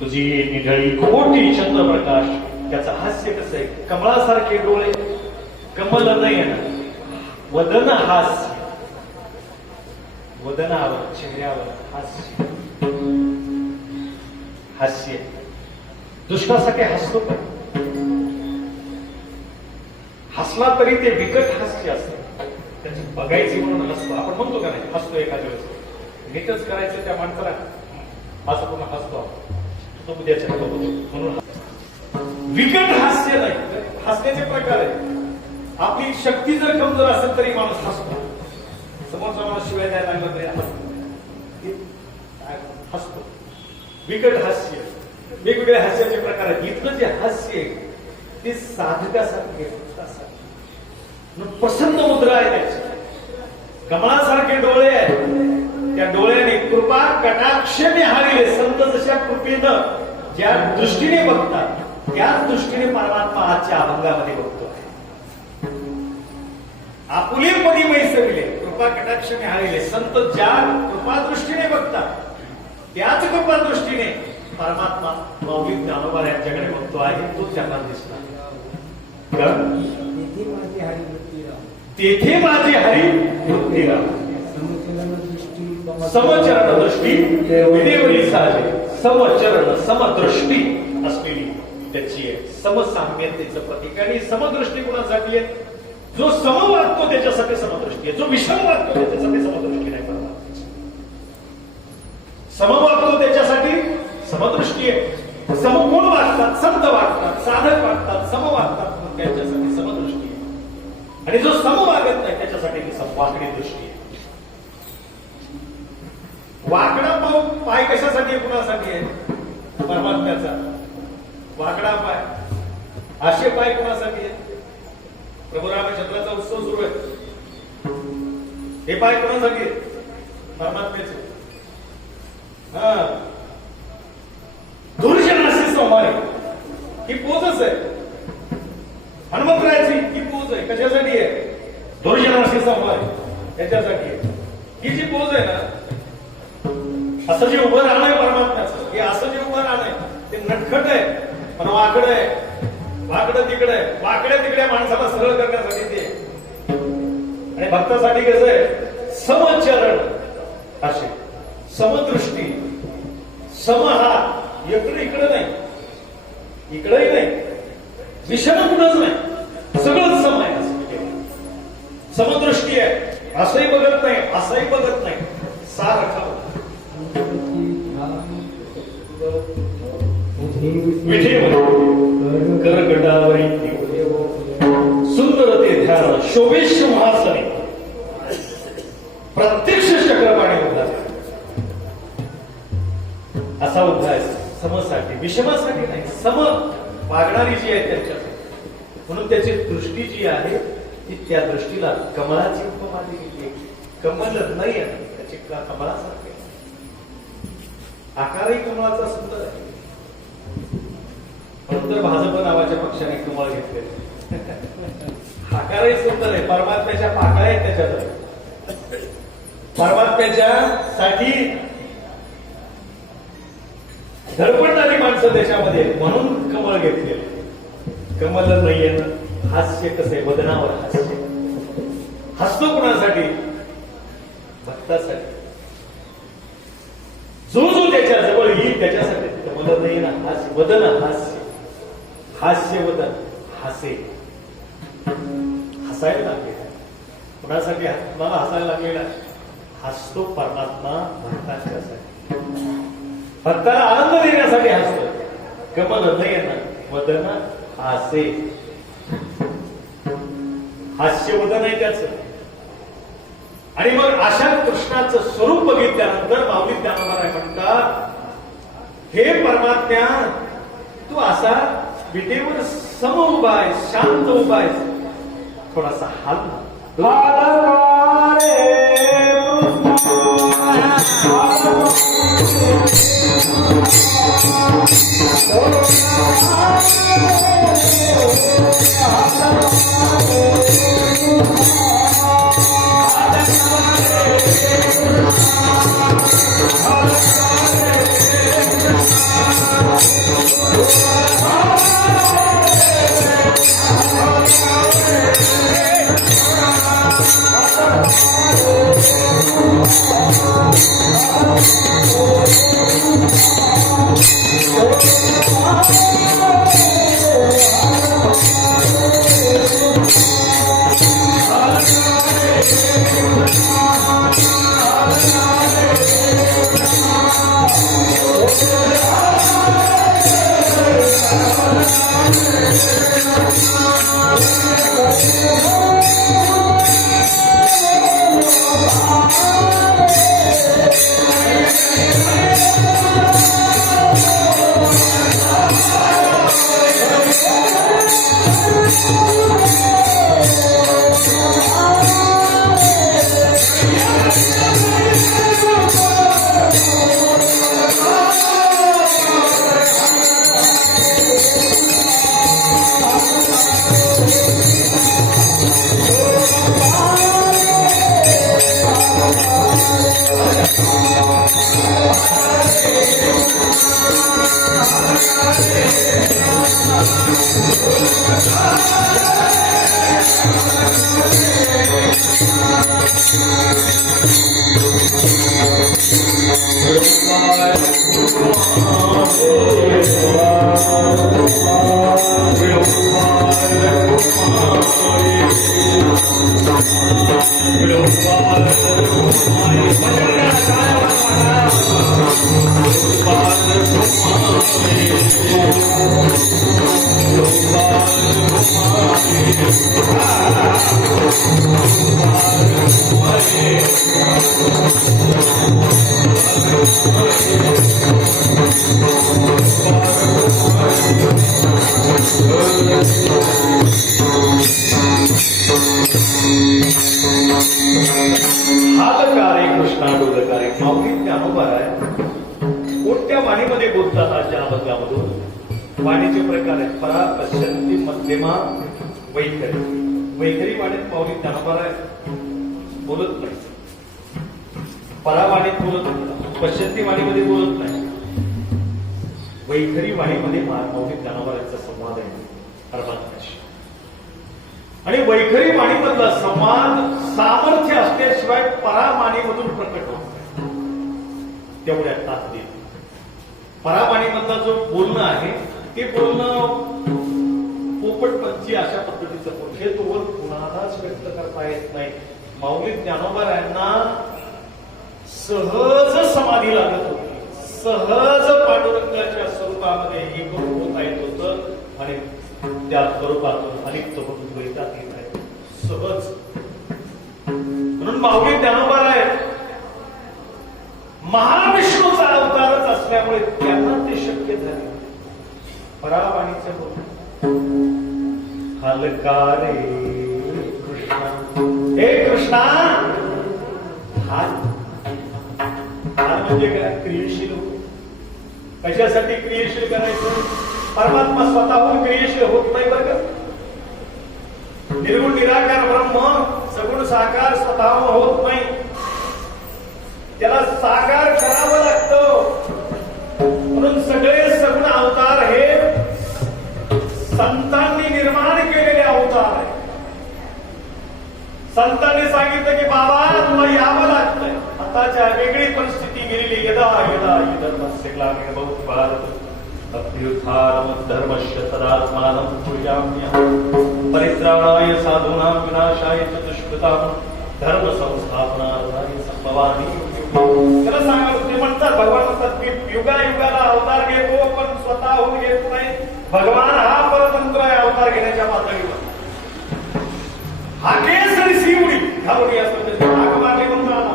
तुझी निढळी कोटी चंद्रप्रकाश. त्याचं हास्य कसं आहे, कमळासारखे डोळे, कमल नाही ना, वदन हास्य, वदनावर चेहऱ्यावर हास्य, हास्य. दुष्टासाठी हसतो पण, हसला तरी ते विकट हास्य असतं. त्याची बघायची म्हणून हसतो. आपण म्हणतो का नाही, हसतो एखाद्या वेळेस, नीटच करायचं त्या माणसाला, असं पुन्हा हसतो तो उद्याच्या म्हणून. विकट हास्य नाही, हसण्याचे प्रकार आहे. आपली शक्ती जर कमजोर असेल तरी माणूस हसतो. समोरचा माणूस शिवाय द्यायला लागला तरी आपण हसतो. विकट हास्य, वेगवेगळ्या हास्याचे प्रकार आहेत. इथलं जे हास्य आहे ते साधकासारखे, प्रसन्न मुद्रा आहे त्याची, कमळासारखे डोळे आहेत. त्या डोळ्याने कृपा कटाक्षाने हारिले संत जशा कृपेनं ज्या दृष्टीने बघतात त्याच दृष्टीने परमात्मा आजच्या अभंगामध्ये बघतो. आपुले पदी मैसविले, कृपा कटाक्षाने हारिले संत ज्या कृपा दृष्टीने बघतात त्याच रूपा दृष्टीने परमात्मा माऊली ज्ञानोबा यांच्याकडे बघतो आहे, तो त्यांना दिसला. कारण तेथे माझी हरी वृत्ती राम. समचरण दृष्टी विनेवरी साजे, समचरण समदृष्टी असलेली त्याची आहे. समसाम्यतेचं प्रतीक. आणि समदृष्टी कोणासाठी आहे? जो सम वागतो त्याच्यासाठी समदृष्टी आहे, जो विषम वागतो त्याच्यासाठी समदृष्टी नाही. सम वागतो त्याच्यासाठी समदृष्टी आहे. सम कोण वागतात? संत वागतात, साधक वागतात, सम वागतात, त्याच्यासाठी समदृष्टी आहे. आणि जो सम वागत नाही त्याच्यासाठी वाकडी दृष्टी आहे. वाकडा पाय कशासाठी आहे? कुणासाठी आहे? परमात्म्याचा. वाकडा पाय, असे पाय कुणासाठी आहे? प्रभू रामचंद्राचा उत्सव सुरू आहे. हे पाय कोणासाठी आहे? परमात्म्याचे. दुर्जनाशी संवाद ही पोचच आहे. हनुमंतरायाची ही पोच आहे. कशासाठी आहे? दुर्जनाशी संवाद त्याच्यासाठी आहे. ही जी पोच आहे ना, असं जे उभं राहणं आहे परमात्म्याचं, हे असं जे उभं राहणं आहे ते नटखट आहे, पण वाकडं आहे. वाकडं तिकडे आहे. वाकड्या तिकडे माणसाला सरळ करण्यासाठी ते. आणि भक्तासाठी कसं आहे? समचरण असे, समदृष्टी, समहात. इकडे नाही, इकडेही नाही, विषम कुठंच नाही, सगळंच सम आहे. समदृष्टी आहे. असंही बघत नाही, असंही बघत नाही, सारखं. करगटावरी सुंदर ते ध्यान शोभेश महासने प्रत्यक्ष चक्रपाणी उद्धार. असा उद्धार समसाठी, विषमासाठी नाही, सम वागणारी जी आहे त्याच्यासाठी. म्हणून त्याची दृष्टी जी आहे ती त्या दृष्टीला कमळाची उपमा दिली. कमल नाही आहे त्याची, कमळासारखे. आकारही कमळाचा सुंदर आहे. परंतु भाजप नावाच्या पक्षाने कमळ घेतले. आकारही सुंदर आहे. परमात्म्याच्या पाकळ्या आहेत त्याच्यात. परमात्म्याच्या साठी धडपडणारी माणसं देशामध्ये, म्हणून कमळ घेतले. कमल नाहीये ना. हास्य कसं आहे? वदनावर हास्य. हसतो कुणासाठी? भक्तासाठी. जो जो त्याच्या जवळ येईल त्याच्यासाठी. कमल नाही ना. हास्य वदन, हास्य, हास्य वदन, हसे. हसायला लागलेला. कुणासाठी मला हसायला लागलेला? हसतो परमात्मा भक्तांच्यासाठी. भक्ताला आनंद देण्यासाठी हसतो. कमल नाही ना. वदन हासे. हास्य वदन आहे त्याचं. आणि मग अशा कृष्णाचं स्वरूप बघितल्यानंतर माऊली ज्ञानोबा म्हणतात, हे परमात्म्या, तू असा विटेवर सम उभा आहे, शांत उभा आहे. थोडासा हाल हालकारे कृष्णा डोलकारे माऊली ज्ञानोबा आहे. कोणत्या वाणीमध्ये बोलतात आजच्या अभंगामधून? वाणीचे प्रकार आहेत परा, पश्चंती, मध्यमा, वैखरी. वैखरी वाणीत माऊली ज्ञानोबा आहे बोलत नाही. परा वाणीत बोलत नाही, पश्चंती वाणीमध्ये बोलत नाही. वैखरी वाणीमध्ये माऊली ज्ञानोबा यांचा संवाद आहे परमात्म्याशी. आणि वैखरी वाणीमधला संवाद सामर्थ्य असल्याशिवाय परावाणीमधून प्रकट होत नाही. तेवढ्या ताकदीत परावाणीमधला जो बोलणं आहे ते बोलणं पोपटपंची अशा पद्धतीचं हे तोवर कुणालाच व्यक्त करता येत नाही. माऊली ज्ञानोबा यांना सहज समाधी लागत होती. सहज पांडुरंगाच्या स्वरूपामध्ये एक होता येत होतं आणि त्या स्वरूपातून अनेक द्वैतात येत आहे सहज. म्हणून माऊली ज्ञानोबा आहेत महाविष्णूचा अवतारच असल्यामुळे त्यांना ते शक्य झाले. परावाणीचं हलकारे कृष्णा, हे कृष्णा. हाल म्हणजे काय? क्रियशील. कशासाठी क्रियशील करायचं? परमात्मा स्वतःहून क्रियशील होत नाही बरं का. निर्गुण निराकार ब्रह्म सगुण साकार स्वतःहून होत नाही. त्याला साकार करावं लागतं. म्हणून सगळे सगुण अवतार हे संतांनी निर्माण केलेले अवतार आहे. संतांनी सांगितलं की बाबा तुला यावं लागतंय. आताच्या वेगळी परिस्थिती गेलेली. यदा यदा धर्मस्य ग्लानिर्भवति भारत अभ्युत्थानम् धर्मस्य तदात्मानं पूजयाम्यहम् परित्राणाय साधूनां विनाशाय च दुष्कृतां धर्म संस्थापनार्थाय संभवामि. त्याला सांगा ते म्हणतात भगवान म्हणतात की युगायुगाला अवतार घेतो पण स्वतःहून घेत नाही. भगवान हा परतंत्र आहे अवतार घेण्याच्या पातळीवर. हा केसरी शिवडी घालून असतो हाक मागे म्हणून आला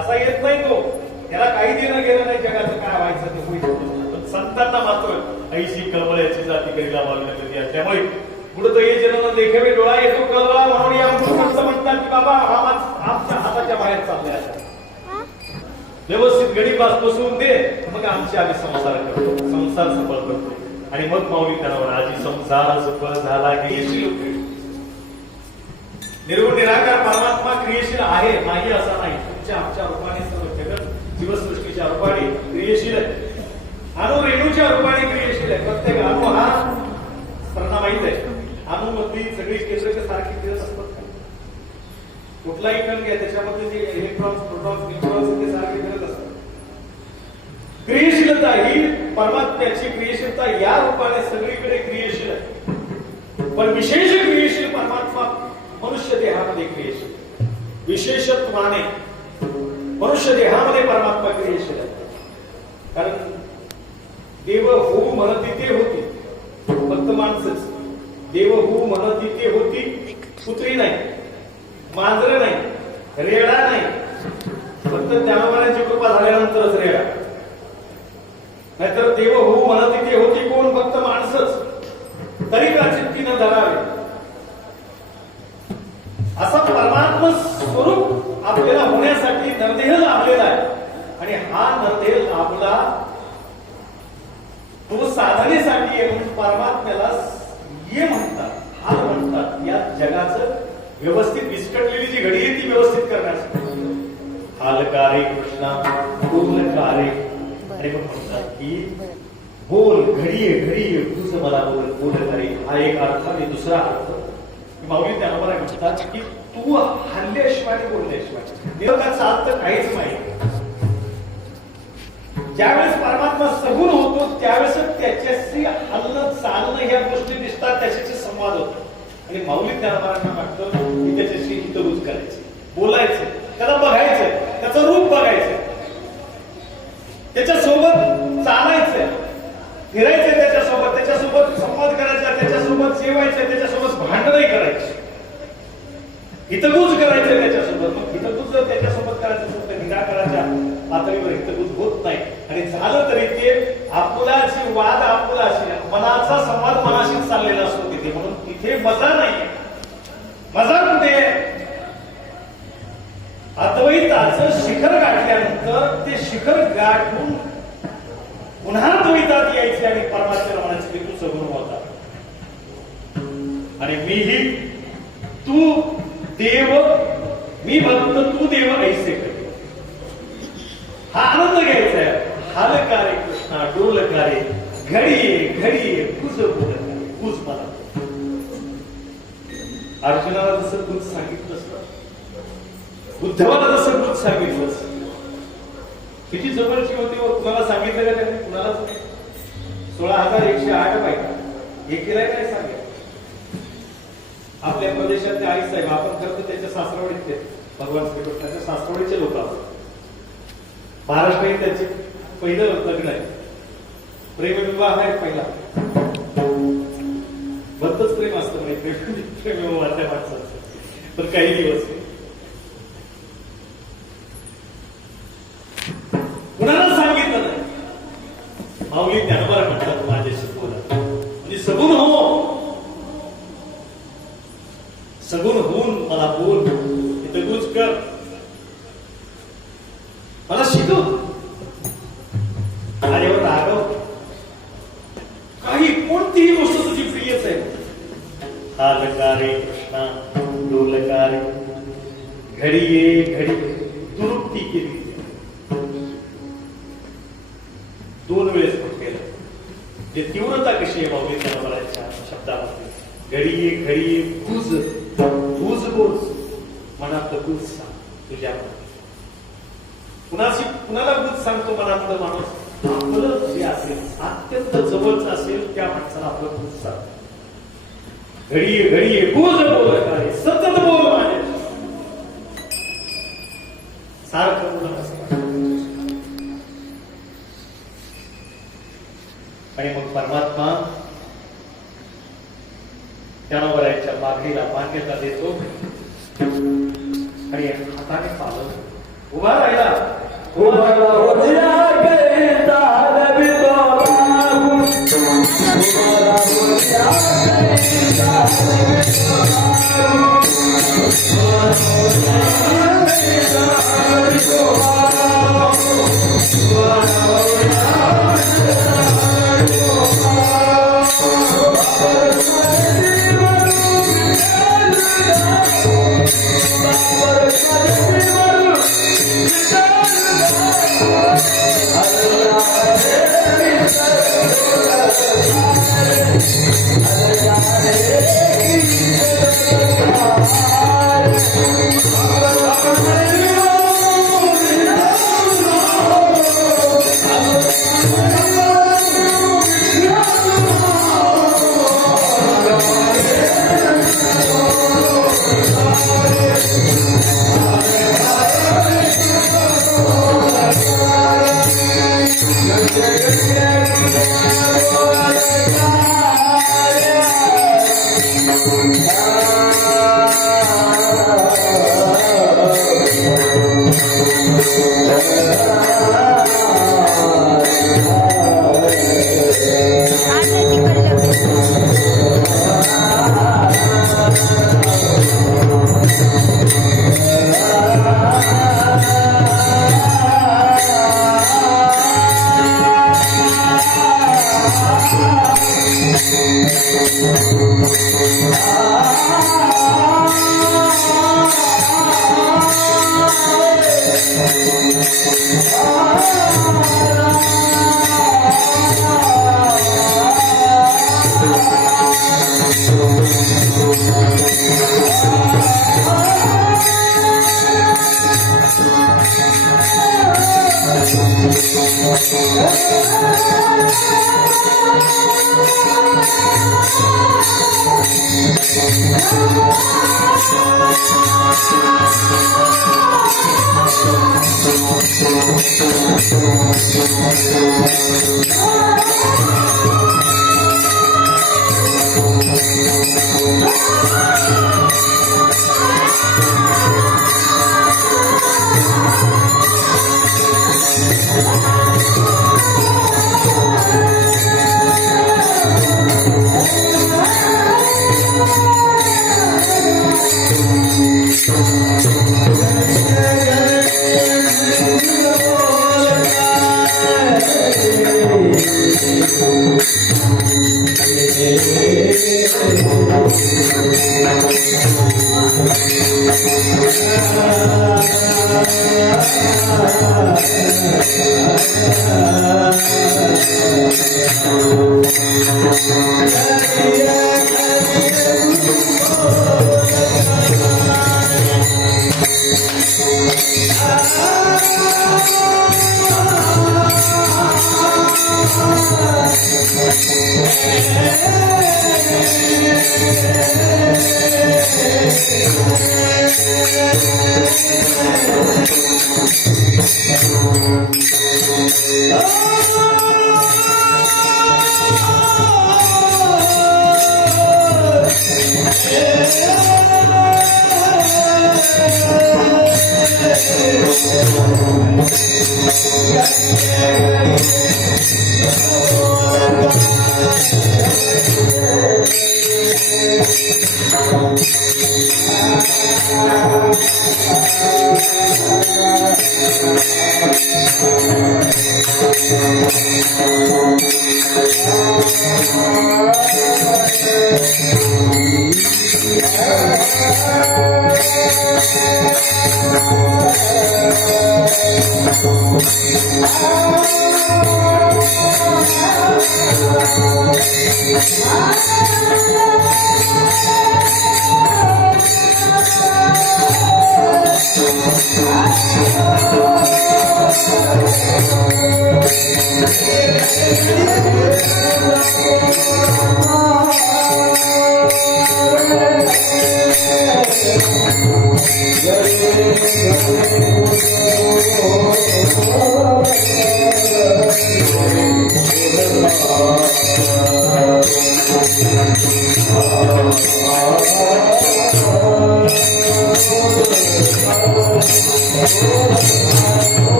असा येत नाही तो. त्याला काही देणं गेलं नाही जगाचं काय व्हायचं ते होईल. पण संतांना मात्र ऐशी कळवळ्याची जाती करीला मागणी असल्यामुळे पुढे तो ये जन्म देखावे डोळा येतो कळवळा म्हणून या मूर्खांचं म्हणतात की बाबा हा आमच्या हाताच्या बाहेर चाललाय. व्यवस्थित गडीपास बसवून दे मग आमचे आम्ही संसार करतो, संसार सफळ करतो. आणि मग माऊली करावं आजी संसार सफळ झाला की निर्गुण निराकार परमात्मा क्रियशील आहे नाही असा नाही. तुमच्या आमच्या रूपाने सर्व जगत जीवसृष्टीच्या रूपाने क्रियशील आहे. अणु रेणूच्या रूपाने क्रियशील आहे. प्रत्येक अणु हा स्पर्धा माहित आहे. अणु मधली सगळी केंद्र सारखी फिरत असतात. कुठलाही कण घ्या त्याच्यामध्ये जे इलेक्ट्रॉन्स प्रोटॉन्स न्यूट्रॉन्स ते सारखे फिरत असतात. क्रियशीलता ही परमात्म्याची क्रियशीलता या रूपाने सगळीकडे क्रियशील आहे. पण विशेष क्रियशील परमात्मा मनुष्य देहामध्ये क्रियशील. विशेषत्वाने मनुष्य देहामध्ये परमात्मा क्रियशील आहे. कारण देव होऊ म्हणती ते होती फक्त माणसंच. देव होऊ म्हणती ते होती कुत्री नाही, मांजर नाही, रेडा नाही. फक्त ज्ञानोबाची कृपा झाल्यानंतरच रेडा. नाहीतर देव होऊ म्हणती ते होती कोण? फक्त माणसंच. तरी का चित्तीनं धरावे असा परमात्मा स्वरूप आपल्याला होण्यासाठी नरदेह लाभलेला आहे. आणि हा नरदेह लाभला तो साधनेसाठी आहे. म्हणून परमात्म्याला ये म्हणतात, हाल म्हणतात. या जगाचं व्यवस्थित विस्कटलेली जी घडी आहे ती व्यवस्थित करण्यासाठी हालकारे कृष्णा बोलकारे. आणि मग म्हणतात की बोल घडीये घडीये तुझ मला बोल बोलकारे. हा एक अर्थ. आणि दुसरा अर्थ माऊली त्याला म्हणतात की तू हल्ल्याशिवाय बोलल्याशिवाय निरोगाचा अर्थ काहीच नाही. ज्यावेळेस परमात्मा सगुण होतो त्यावेळेस त्याच्याशी हल्लं चालणं ह्या गोष्टी दिसतात, त्याच्याशी संवाद होतो. आणि माऊली त्याला वाटतं की त्याच्याशी हितगुज करायची, बोलायचं, त्याला बघायचं, त्याचं रूप बघायचं, त्याच्यासोबत चालायचं, फिरायचं, त्याच्यासोबत संवाद करायचा, त्याच्यासोबत जेवायचं, त्याच्यासोबत भांडणही करायची, हितगुज करायचं त्याच्यासोबत. मग हितगुज जर त्याच्यासोबत करायचं असेल तर निराकराच्या पातळीवर हितगुज होत नाही. आणि झालं तरी ते आपुलाची वाद आपुलाशी मनाचा संवाद मनाशी चाललेला असतो तिथे. म्हणून तिथे मजा नाही. मजा कुठे? अद्वैताचं शिखर गाठल्यानंतर ते शिखर गाठून पुन्हा द्वैतात यायचे आणि परमात्म्याला म्हणायचे की तू सगुण होता आणि मीही तू देव, मी भक्त तू देव ऐसे कर. हा आनंद घ्यायचा आहे. हालकारे कृष्णा डोलकारे घडीये घडीये कुज बोलकारे कुज मला. अर्जुनाला जसं कुज सांगितलं, उद्धवाला जसं कुज सांगितलं, किती जवळची होती व कुणाला सांगितलं का त्यांनी? कुणालाच नाही. 16,108 बायका एकीलाही नाही सांगितलं. आपल्या प्रदेशातले आई साहेब आपण करतो त्याच्या सासरवाडीचे भगवान श्रीकृष्णाच्या सासरवाडीचे लोक आहोत. महाराष्ट्रात त्याचे पहिलं लग्न आहे, प्रेमविवाह आहे पहिला. बद्दच प्रेम असतं म्हणजे प्रेमविवाह त्या माणसाचं. पण काही दिवस कुणाला सांगितलं नाही. माऊली ज्ञानोबा म्हणतात माझ्याशी बोला म्हणजे सगुण हो, सगुण होऊन मला बोल, हितगुज कर, मला शिकव, माझ्यावर रागव, काही कोणतीही गोष्ट तुझी प्रियच आहे. हालकारे कृष्णा डोलकारे घडीये घडी दुरुक्ती केली. 2 वेळेस म्हटलेलं. जे तीव्रता कशी आहे माऊली ज्ञानोबाच्या शब्दामध्ये. घडीये घडीये गुज गुज बोल, मनात गुज सांग तुझ्या मनात. कुणाला गुज सांगतो मनातलं माणूस? आपलं जे असेल अत्यंत जवळच असेल त्या माणसाला आपलं गुज सांग. घडीये घडीये गुज बोल काय सतत बोल माझ्या सारखं बोलत असतं. आणि मग परमात्मा ज्ञानोबराच्या मागणीला मान्यता देतो आणि हाताने पालव उभा राहिला.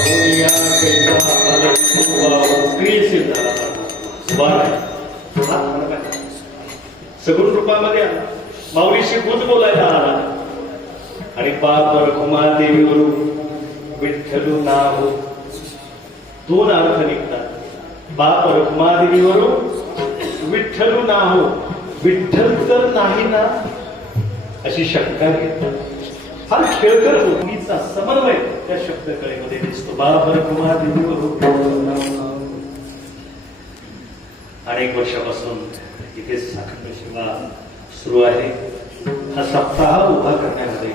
पाहुनिया कैसा आदर तुवा क्रियशील झाला सगुण रूपामध्ये आला माऊलीशी गुज बोलायला आला आणि बाप रखुमा देवीवरून विठ्ठलू नाव दोन अर्थ निघतात बाप रखुमा देवीवरून विठ्ठलू नाव विठ्ठल तर नाही ना अशी शंका घेतात फार खेळकर भूमीचा समन्वय त्या शब्दकळेमध्ये दिसतो बाप रखुमा देवीवरून अनेक वर्षापासून इथे साखंड सेवा सुरू आहे हा सप्ताह उभा करण्यामध्ये